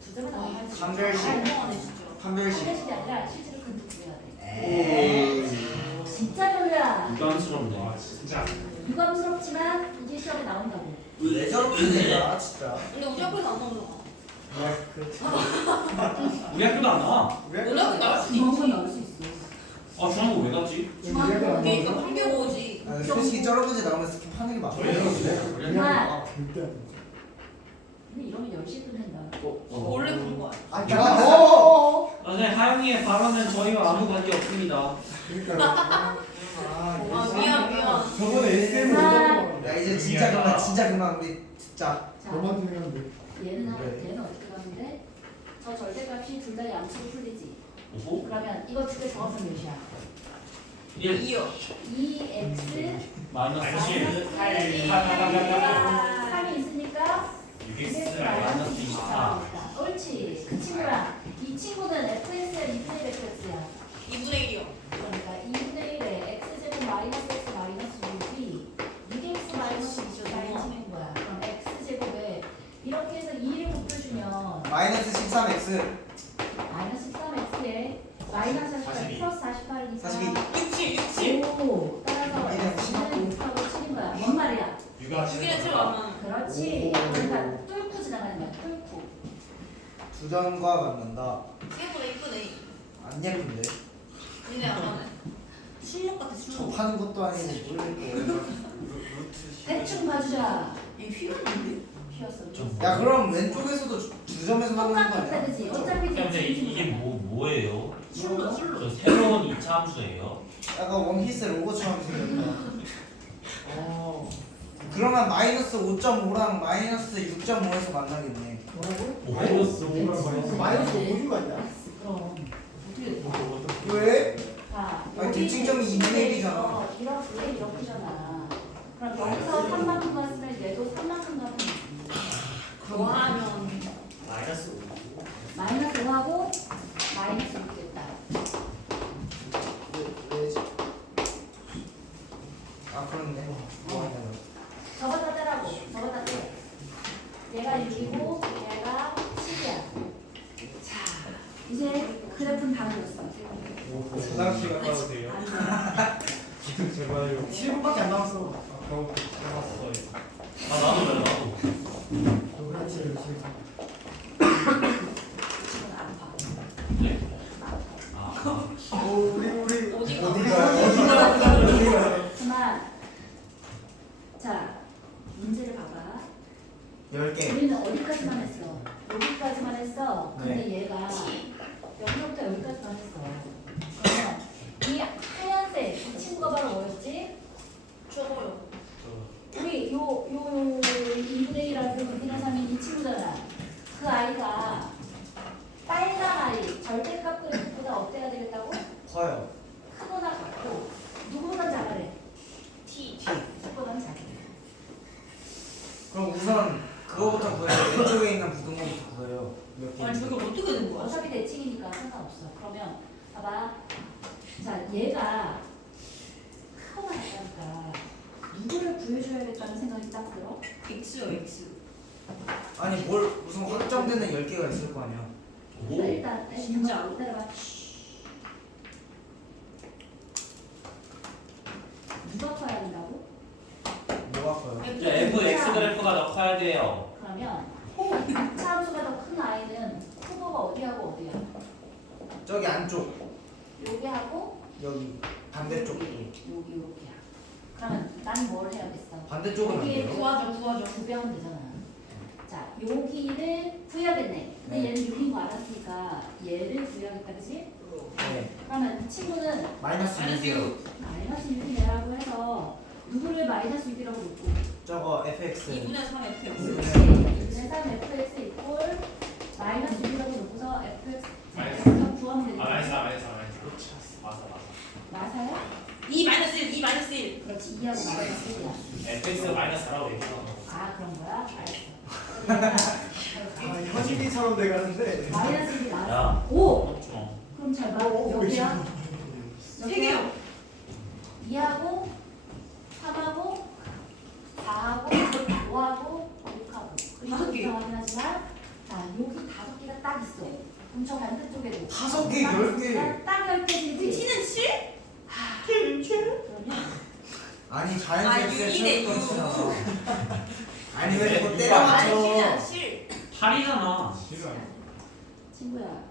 두 점을 다 만날지 판별식. 너무하네, 진짜. 판별식. 판별식이 아니라 실제로 그 그려야 돼. 에이. 진짜 별로야. 부담스럽네. 진짜 유감스럽지만 이게 시험에 나온다고. 왜 저렇게 내가 진짜. 근데 우리 학교에서 안 나오잖아. 야, 그렇지. 우리 학교도 안 나와. 왜 원래 학교 나올 수도 중앙고 있지. 나올 수 있어. 아, 중앙고 왜 갔지? 그러니까 판교 오지. 아, 솔직히 저런 문제 나오면 스킵 하는 게 맞아요. 야, 절대 안 근데 이러면 10시 끝낸다. 원래 그런 거야. 아, 돼. 선생님, 하영이의 발언은 저희와 아무 관계 없습니다. 그러니까 아, 미안. 저번에 SM 아. 야, 이제 진짜 그만, 진짜 그만 우리 진짜. 자, 너만 생각하는데. 얘는 네. 얘는 어떻게 가는데? 저 절대값이 둘 다 양수로 풀리지. 오호? 그러면 이거 두 개 정합은 몇이야? 1, 2요. 2x 마이너스 1, 마이너스 3이 있으니까 2x 마이너스 24. 옳지. 그 친구랑 이 친구는 fx야 2분의 fx야. 2분의 1이요. 그러니까 2분의 1에 x제곱 마이너스 x 마이너스 6이 6x 마이너스 24인 친구인 거야. 그럼 x제곱에 이렇게 해서 2를 곱해주면 마이너스 13x. 마이너스 13x에 마이너스 48 플러스 48이니까 42. 67. 오 따라서 마이너스 x는 6하고 7인 거야. 뭔 말이야? 6이랑 7 맞나? 그렇지. 오. 그러니까 뚫고 지나가는 거야. 뚫고. 두 점과 만난다. 생각보다 이쁘네. 안 예쁜데. 근데 약간 술록 같아, 술록. 접하는 것도 아니고 모르겠고. 대충 봐주자. 얘 휘었는데? 휘었어. 좀. 야, 그럼 왼쪽에서도 두 점에서 만나는 거 똑같은 아니야? 패드지. 어차피 근데 이게 뭐예요? 술록, 술록. 저 새로운 2차 함수예요? 약간 원피스 로고처럼 생겼다. 그러면 마이너스 5.5랑 마이너스 6.5에서 만나겠네. 뭐라고? 마이너스 마이너스 5인 거 아니야? 그럼 어떻게 왜? 자, 아니, 여기 대칭점이 2분의 1이잖아. 이렇게 이렇게잖아. 그럼 여기서 3만큼 갔으면 얘도 3만큼 가면 더하면 마이너스 5. 마이너스 5하고 마이너스 6겠다. 왜지? 아, 그렇네. 저거다 떼라고. 저거다 떼. 얘가 6이고 얘가 7이야. 자, 이제 그래프는 다 그렸어. 조상씨 가까도 돼요? 안 돼. 제발요. 7분밖에 안 남았어. 아까부터 참았어요. 아 나도요 나도. 그렇지 열심히. 지금 안 봐. 네. 우리 어디가? 어디가? 그만. 자, 문제를 봐봐. 10개. 우리는 어디까지만 했어? 여기까지만 했어. 근데 네. 얘가 여기부터 여기까지만 했어. 그러면 이 하얀색 이 친구가 바로 뭐였지? 저거요. 우리 요 2분의 1하고 1의 3인 이 친구잖아. 그 아이가 빨간 아이 절대값보다 어때야 되겠다고? 커요. 크거나 같고 누구보다 작아래? T. 누구보다는 작아. 그럼 우선 그거부터 구해요. 왼쪽에 있는 부등호부터 구해요. 몇 개? 아니 저게 어떻게 된 거야? 어차피 대칭이니까 상관없어. 그러면 봐봐. 자, 얘가 크거나 같다니까 누구를 구해줘야겠다는 생각이 딱 들어. X요 X. 아니 뭘 무슨 확정되는 10개가 있을 거 아니야. 자, 일단 진짜로? 기다려봐. 누가 커야 된다고? 뭐가 커요? 야 fx 그래프가 더 커야 돼요. 그러면 차함수가 더 큰 아이는 크거가 어디하고 어디야? 저기 안쪽 여기하고 여기 반대쪽 여기야. 그러면 난 뭘 해야겠어? 반대쪽은 안 여기에 돼요? 구하죠. 구배하면 되잖아. 자, 여기를 구해야겠네. 근데 네. 얘는 6인 거 알았으니까 얘를 구해야겠다, 그치? 네. 그러면 이 친구는 마이너스 마이너스 6이요. 마이너스 6이 내라고 해서 누구를 마이너스 6이라고 놓고 저거 fx 2분의 3 F. 그렇지. 2분의 3 fx 이꼴 마이너스 6이라고 놓고서 fx x가 구하면 되니까. 마이너스 맞아. 맞아요? 2 마이너스 1. 2 마이너스 1. 그렇지. 2하고 마이너스 1이야. fx 마이너스 4라고 얘기했어. 아, 그런 거야? 알았어. 아 현실이처럼 돼가는데. 마이너스 1이 야. 나왔어. 오! 어. 그럼 잘 봐. 여기야? 3개요. 2하고 3하고 4하고 5하고 6하고 다섯 개. 그리고 확인하지만 자 여기 5개가 딱 있어. 그럼 저 반대쪽에도 5개, 10개. 딱 10개지. T는 7? 그러면 아니 아, 자연스럽게 육이네, 체육 육. 거치잖아. 아니 왜 자꾸 때려 아니 맞춰? T는 7. 8이잖아. 싫어. 친구야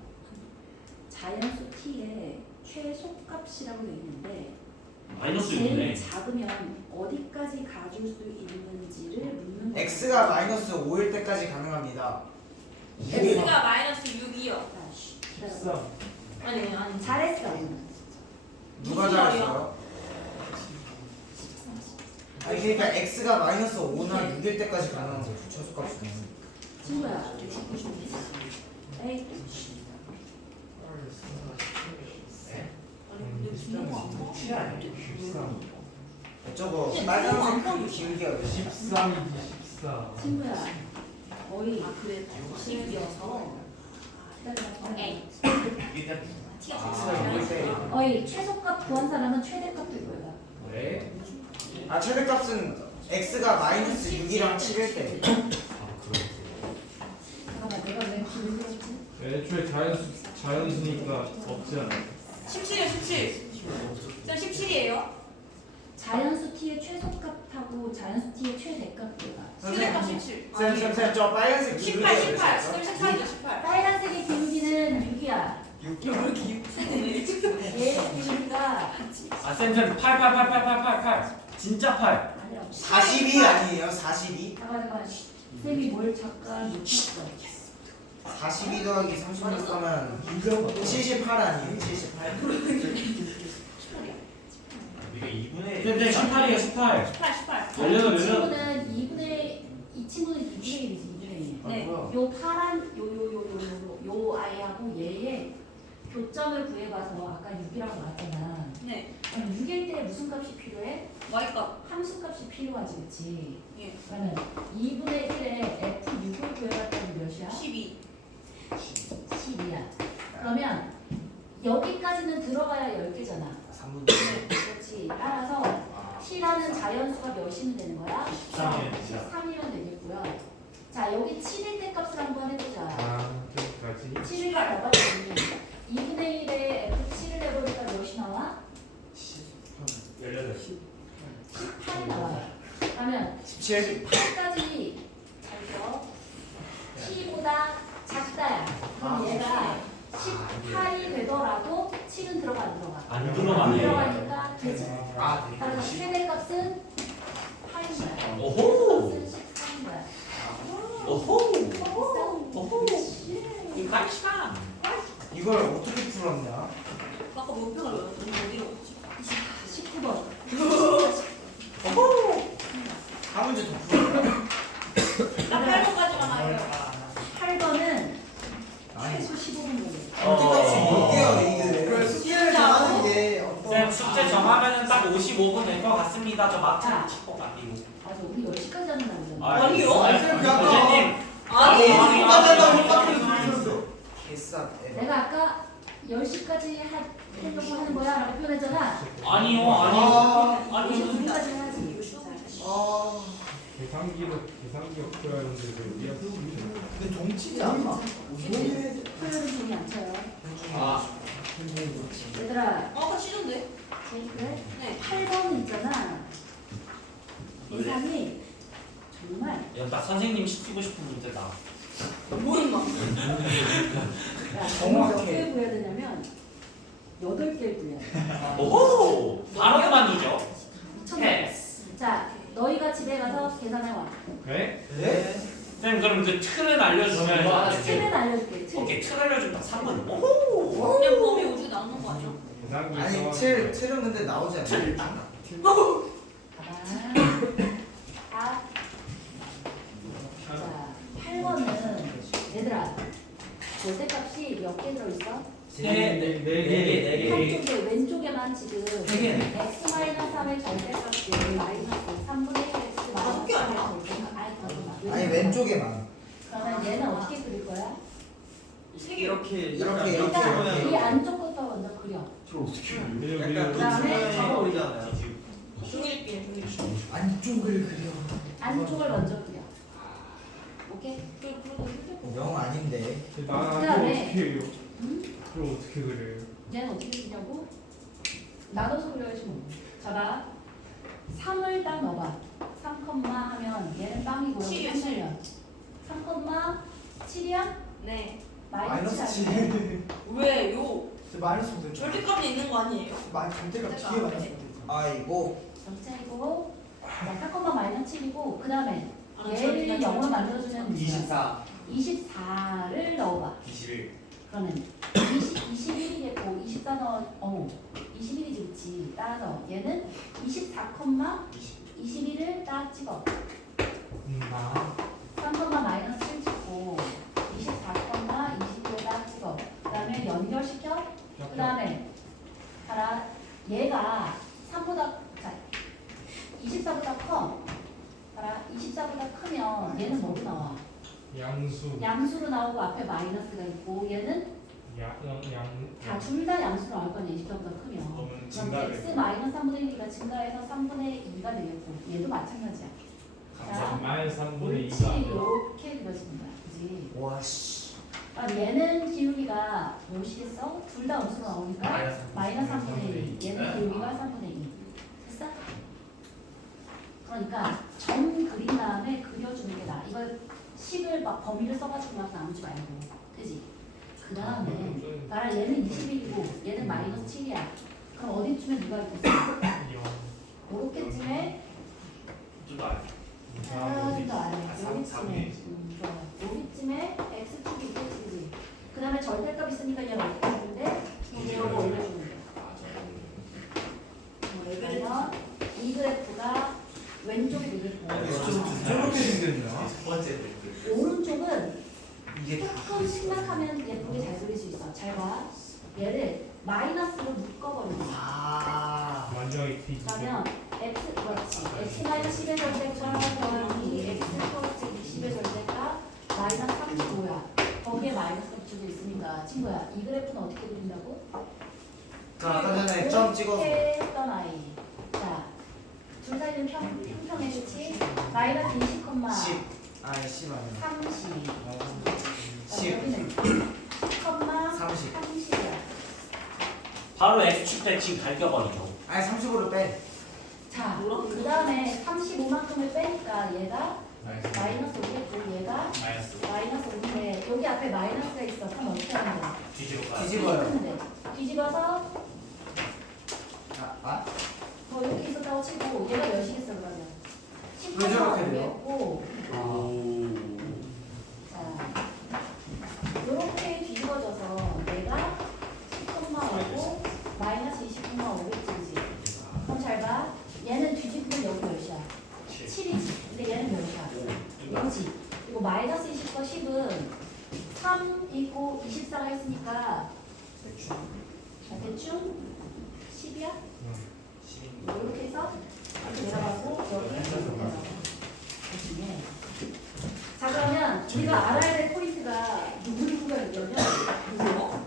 자연수 t에 최소값이라고 돼 있는데 마이너스 제일 6이네. 작으면 어디까지 가줄 수 있는지를 묻는 거야. x가 마이너스 5일 때까지 가능합니다. X가 마이너스 6이요. 자, 쉬, 기다려. 13. 아니. 잘했어. 누가 무슨 잘했어요? 아니 그러니까 x가 마이너스 5나 6일 때까지 가능한 거죠. 최소값은. 친구야. 에이, 아니 근데 분모가 안 나와. 13. 저거 그냥 빨간색 너무 안 그 기울기가 몇 13이지 14. 친구야. 거의 아 그래. 10이어서. 기다려봐. 일단 T가 x가 제일 6일 때. 거의 최소값 구한 사람은 최대값도 이거야. 왜? 아 최대값은 x가 마이너스 6이랑 7일 때. 잠깐만 내가 왜 길들였지? 애초에 자연수니까 없지 않아. 17이요 17. 전 17이에요. 자연수 t의 최소값하고 자연수 t의 최대값도가 최대값 17. 쌤, 저 빨간색 18 기울기가 18. 몇 쌤 시였어요? 18이죠 18. 빨간색의 기울기는 6이야. 얘의 기울기가 아 쌤 8. 진짜 8. 아니라 42 아니에요? 42? 잠깐 쌤이 뭘 잠깐 놓쳤어. 42 더하기 36 하면 78 아니에요? 78? 이게 2분의 쌤 18이에요 18. 18. 이 열려요. 친구는 2분의 2분의 1이지 2분의 1. 아 네. 뭐야? 요 파란 요 아이하고 얘의 교점을 구해봐서 아까 6이라고 나왔잖아. 네. 그럼 6일 때 무슨 값이 필요해? Y값. 함수값이 필요하지, 그치? 예. 그러면 2분의 1에 F6을 구해봤더니 몇이야? 12. 12야. 그러면 여기까지는 들어가야 10개잖아. 3분 그렇지. 따라서 T라는 자연수가 몇이면 되는 거야? 13이면 13이면 되겠고요. 자, 여기 7일 때 값을 한번 해보자. 아, 저기까지. 7을 넣어봤더니 2분의 1에 F7을 해보니까 몇이 나와? 18. 17. 18까지 알죠? T보다 작다야. 그럼 얘가 18이 되더라도 7은 들어가 안 들어가? 안 안 들어가네. 들어가니까 되지. 아, 따라서 최대 값은 8인 거야. 오호. 값은 14인 거야. 오호. 됐어? 오호. 이거 시간. 이걸 어떻게 풀었냐? 아까 몇 표가 나왔더니 어디로 19번. 한 문제 더 풀었냐? 나 8번까지만 하려. 8번은 아니 최소 15분 걸려. 문제값이 몇 개야 이게? 그걸 숙제를 정하는 게 쌤 숙제 정하면은 딱 55분 될 것 같습니다. 저 막차 칠것 같아요. 맞아, 우리 10시까지 하는 날이잖아. 아니요. 선생님. 아니, 아니, 개싸. 내가 아까 10시까지 하려고 하는 거야 라고 표현했잖아. 아니요, 아니. 52분까지 해야지. 계산기 없어야 하는데 왜 우리가 근데 종치지 않나? 토요일은 종이 안 쳐요. 아, 얘들아, 아까 치던데? 그래? 네. 8번 있잖아. 예상이 정말 이건 딱 선생님 시키고 싶은 문제다. 뭐 임마. 정말 몇 개 구해야 되냐면 8개를 구해야 돼. 오호. 바로 그만두죠. 미쳤네. 자, 너희가 집에 가서 계산해와. 그래? 쌤 그럼 그 틀은 알려주면 틀은 알려줄게. 틀. 오케이 틀 알려주면 딱 3분. 오호. 그냥 범위 우주 나오는 거 아니야? 계산기 아니 써가지고. 7은 근데 나오지 않나? 아. 자, 8번은 얘들아, 절대값이 몇 개 들어있어? 네 개. 한쪽에 왼쪽에만 지금 네 개네. x-3의 절대값이 마이너스 3분의 1 x 다섯 개 아니야? 마이너스 아니 왼쪽에만. 그러면 얘는 어떻게 그릴 거야? 세 개. 이렇게 일단 이 안쪽부터 먼저 그려. 그 다음에 접어. 중일비야, 중일비. 안쪽을 그려. 안쪽을 먼저 그려. 오케이? 그리고 힘들 거. 영 아닌데. 나 그다음에 어떻게 해요? 응? 그럼 어떻게 그래요? 얘는 어떻게 그리냐고? 나눠서 그려야지 뭐. 자봐. 3을 딱 넣어봐. 3, 하면 얘는 빵이고요. 7이야, 3이면 3,7이야? 네. 마이너스 마이너스 7 아니야? 7. 왜요? 마이너스 되죠. 절대값이 있는 거 아니에요? 절대가 뒤에 마이너스 되죠. 아이고. 전체이고 자, 4, 마이너스 7이고 그 다음에 아, 얘를 0으로 만들어주면 24, 24를 넣어봐. 21. 그러면 21이겠고 24 넣어 21이지 그치. 따라서 얘는 24, 21을 딱 찍어. 3, 마이너스 7 찍고 24, 22를 딱 찍어. 그 다음에 연결시켜. 그 다음에 봐라. 얘가 3보다 자 24보다 커. 봐라. 24보다 크면 얘는 뭐로 나와? 양수. 양수로 나오고 앞에 마이너스가 있고 얘는 다 둘 다 양수로 나올 거냐 24보다 크면. 그러면 그럼 x 마이너스 3분의 1가 증가해서 3분의 2가 되겠고 얘도 마찬가지야. 자, 마이너스 3분의 옳지 2가 이렇게 그려지는 거야. 그지? 와씨. 아, 얘는 기울기가 무엇이겠어? 둘 다 음수로 나오니까 마이너스 3분의 1. 얘는 기울기가 3분의 2. 됐어? 그러니까 점 그린 다음에 그려주는 게 나아. 이걸 식을 막 범위를 써가지고 막 나누지 말고. 그지? 그 다음에 나라 얘는 21이고 얘는 마이너스 7이야. 그럼 어디쯤에 누가 있겠어? 요렇게쯤에 좀 알. 조금 더 아래. 여기쯤에. 3에. 좋아. 여기쯤에 x축이 있겠지. 그지? 그 다음에 절대값 있으니까 얘는 어떻게 하는데? 얘를 올려주는 거야. 그래서 이 그래프가 왼쪽이 되겠고 저렇게 생겼냐? 첫 번째 댓글. 오른쪽은 이게 조금 심각하면 예쁘게 잘 그릴 수 있어. 잘 봐. 얘를 마이너스로 묶어버리는 거야. 아. 완전히 뒤집어. 그러면 x 그렇지. x 마이너스 10의 절대값 더하기 x 플러스 20의 절대값 마이너스 35야. 거기에 마이너스가 붙여져 있으니까 친구야. 이 그래프는 어떻게 그린다고? 자 아까 전에 점 찍어서. 이렇게 했던 아이. 자, 둘 사이는 평평해, 그치? 마이너스 20, 10. 아니 10 아니야. 30. 10. 여기는 10, 30. 30이야. 바로 X축 대칭 갈겨버리죠. 아니 30으로 빼. 자, 그 다음에 35만큼을 빼니까 얘가 마이너스 5겠고 얘가 마이너스 5인데 여기 앞에 마이너스가 있어. 그럼 어떻게 하면 돼? 뒤집어요. 뒤집어서 아? 이렇게 있었다고 치고 얘가 몇이겠어 그러면? 왜 저렇게 10,5 돼요? 고 자, 이렇게 뒤집어져서 얘가 10,5고 마이너스 20,5겠지. 그럼 잘 봐. 얘는 뒤집으면 여기 몇이야? 7이지. 근데 얘는 몇이야? 0지. 그리고 마이너스 20과 10은 3 있고 24가 했으니까 대충 10이야? 이렇게 해서 이렇게 내려가고 여기 이렇게 내려가. 자 그러면 우리가 알아야 될 포인트가 누구누구가 있냐면 누구?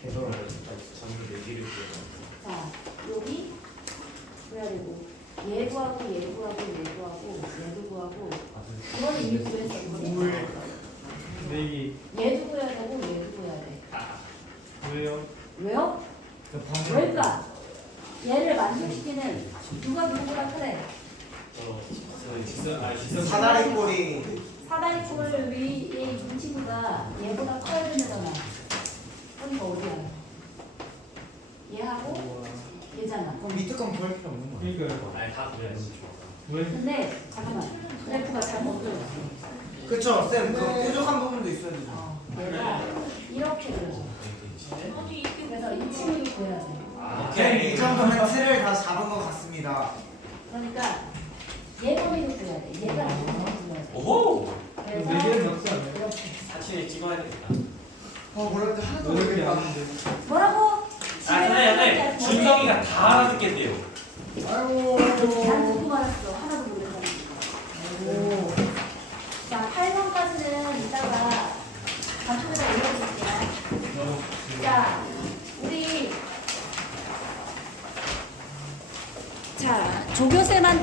개돌. 저는 얘기를 자 여기 그래야 되고 얘 구하고 얘 구하고 얘 구하고 얘도 구하고 이거는 이미 구했어. 근데 이게 얘도 구해야 되고 얘도 구해야 돼. 왜요? 왜요? 왜일까? 얘를 만족시키는 누가 누구보다 크래? 사다리 꼬리. 사다리 꼴 위에 있는 친구가 얘보다 커야 된다잖아. 그러니까 어디야? 얘하고 얘잖아. 그럼 밑에 건 구할 필요 없는 거야. 그러니까요. 아니 다 그래야지. 왜? 근데 잠깐만. 그래프가 잘못 그렸어. 그쵸 쌤. 그 뾰족한 부분도 있어야 되죠. 얘가 이렇게 그려져. 그래서 이 친구를 구해야 돼. 쌤이 정도면 틀을 다 잡은 것 같습니다. 그러니까 얘 범위를 구해야 돼. 얘가 구해야 돼. 오호. 그래서 네 개는 맞지 않아요? 이렇게. 사진을 찍어야 되겠다. 뭐라 해도 하나도 노력이 모르겠다. 안 돼. 뭐라고? 선생님, 준성이가 다 알아듣겠대요. 아이고. 난 듣고 말았어. 하나도 모르겠다는 거. 자, 8번까지는 이따가 단톡에다 올려드릴게요. 자, 우리 자, 조교쌤한테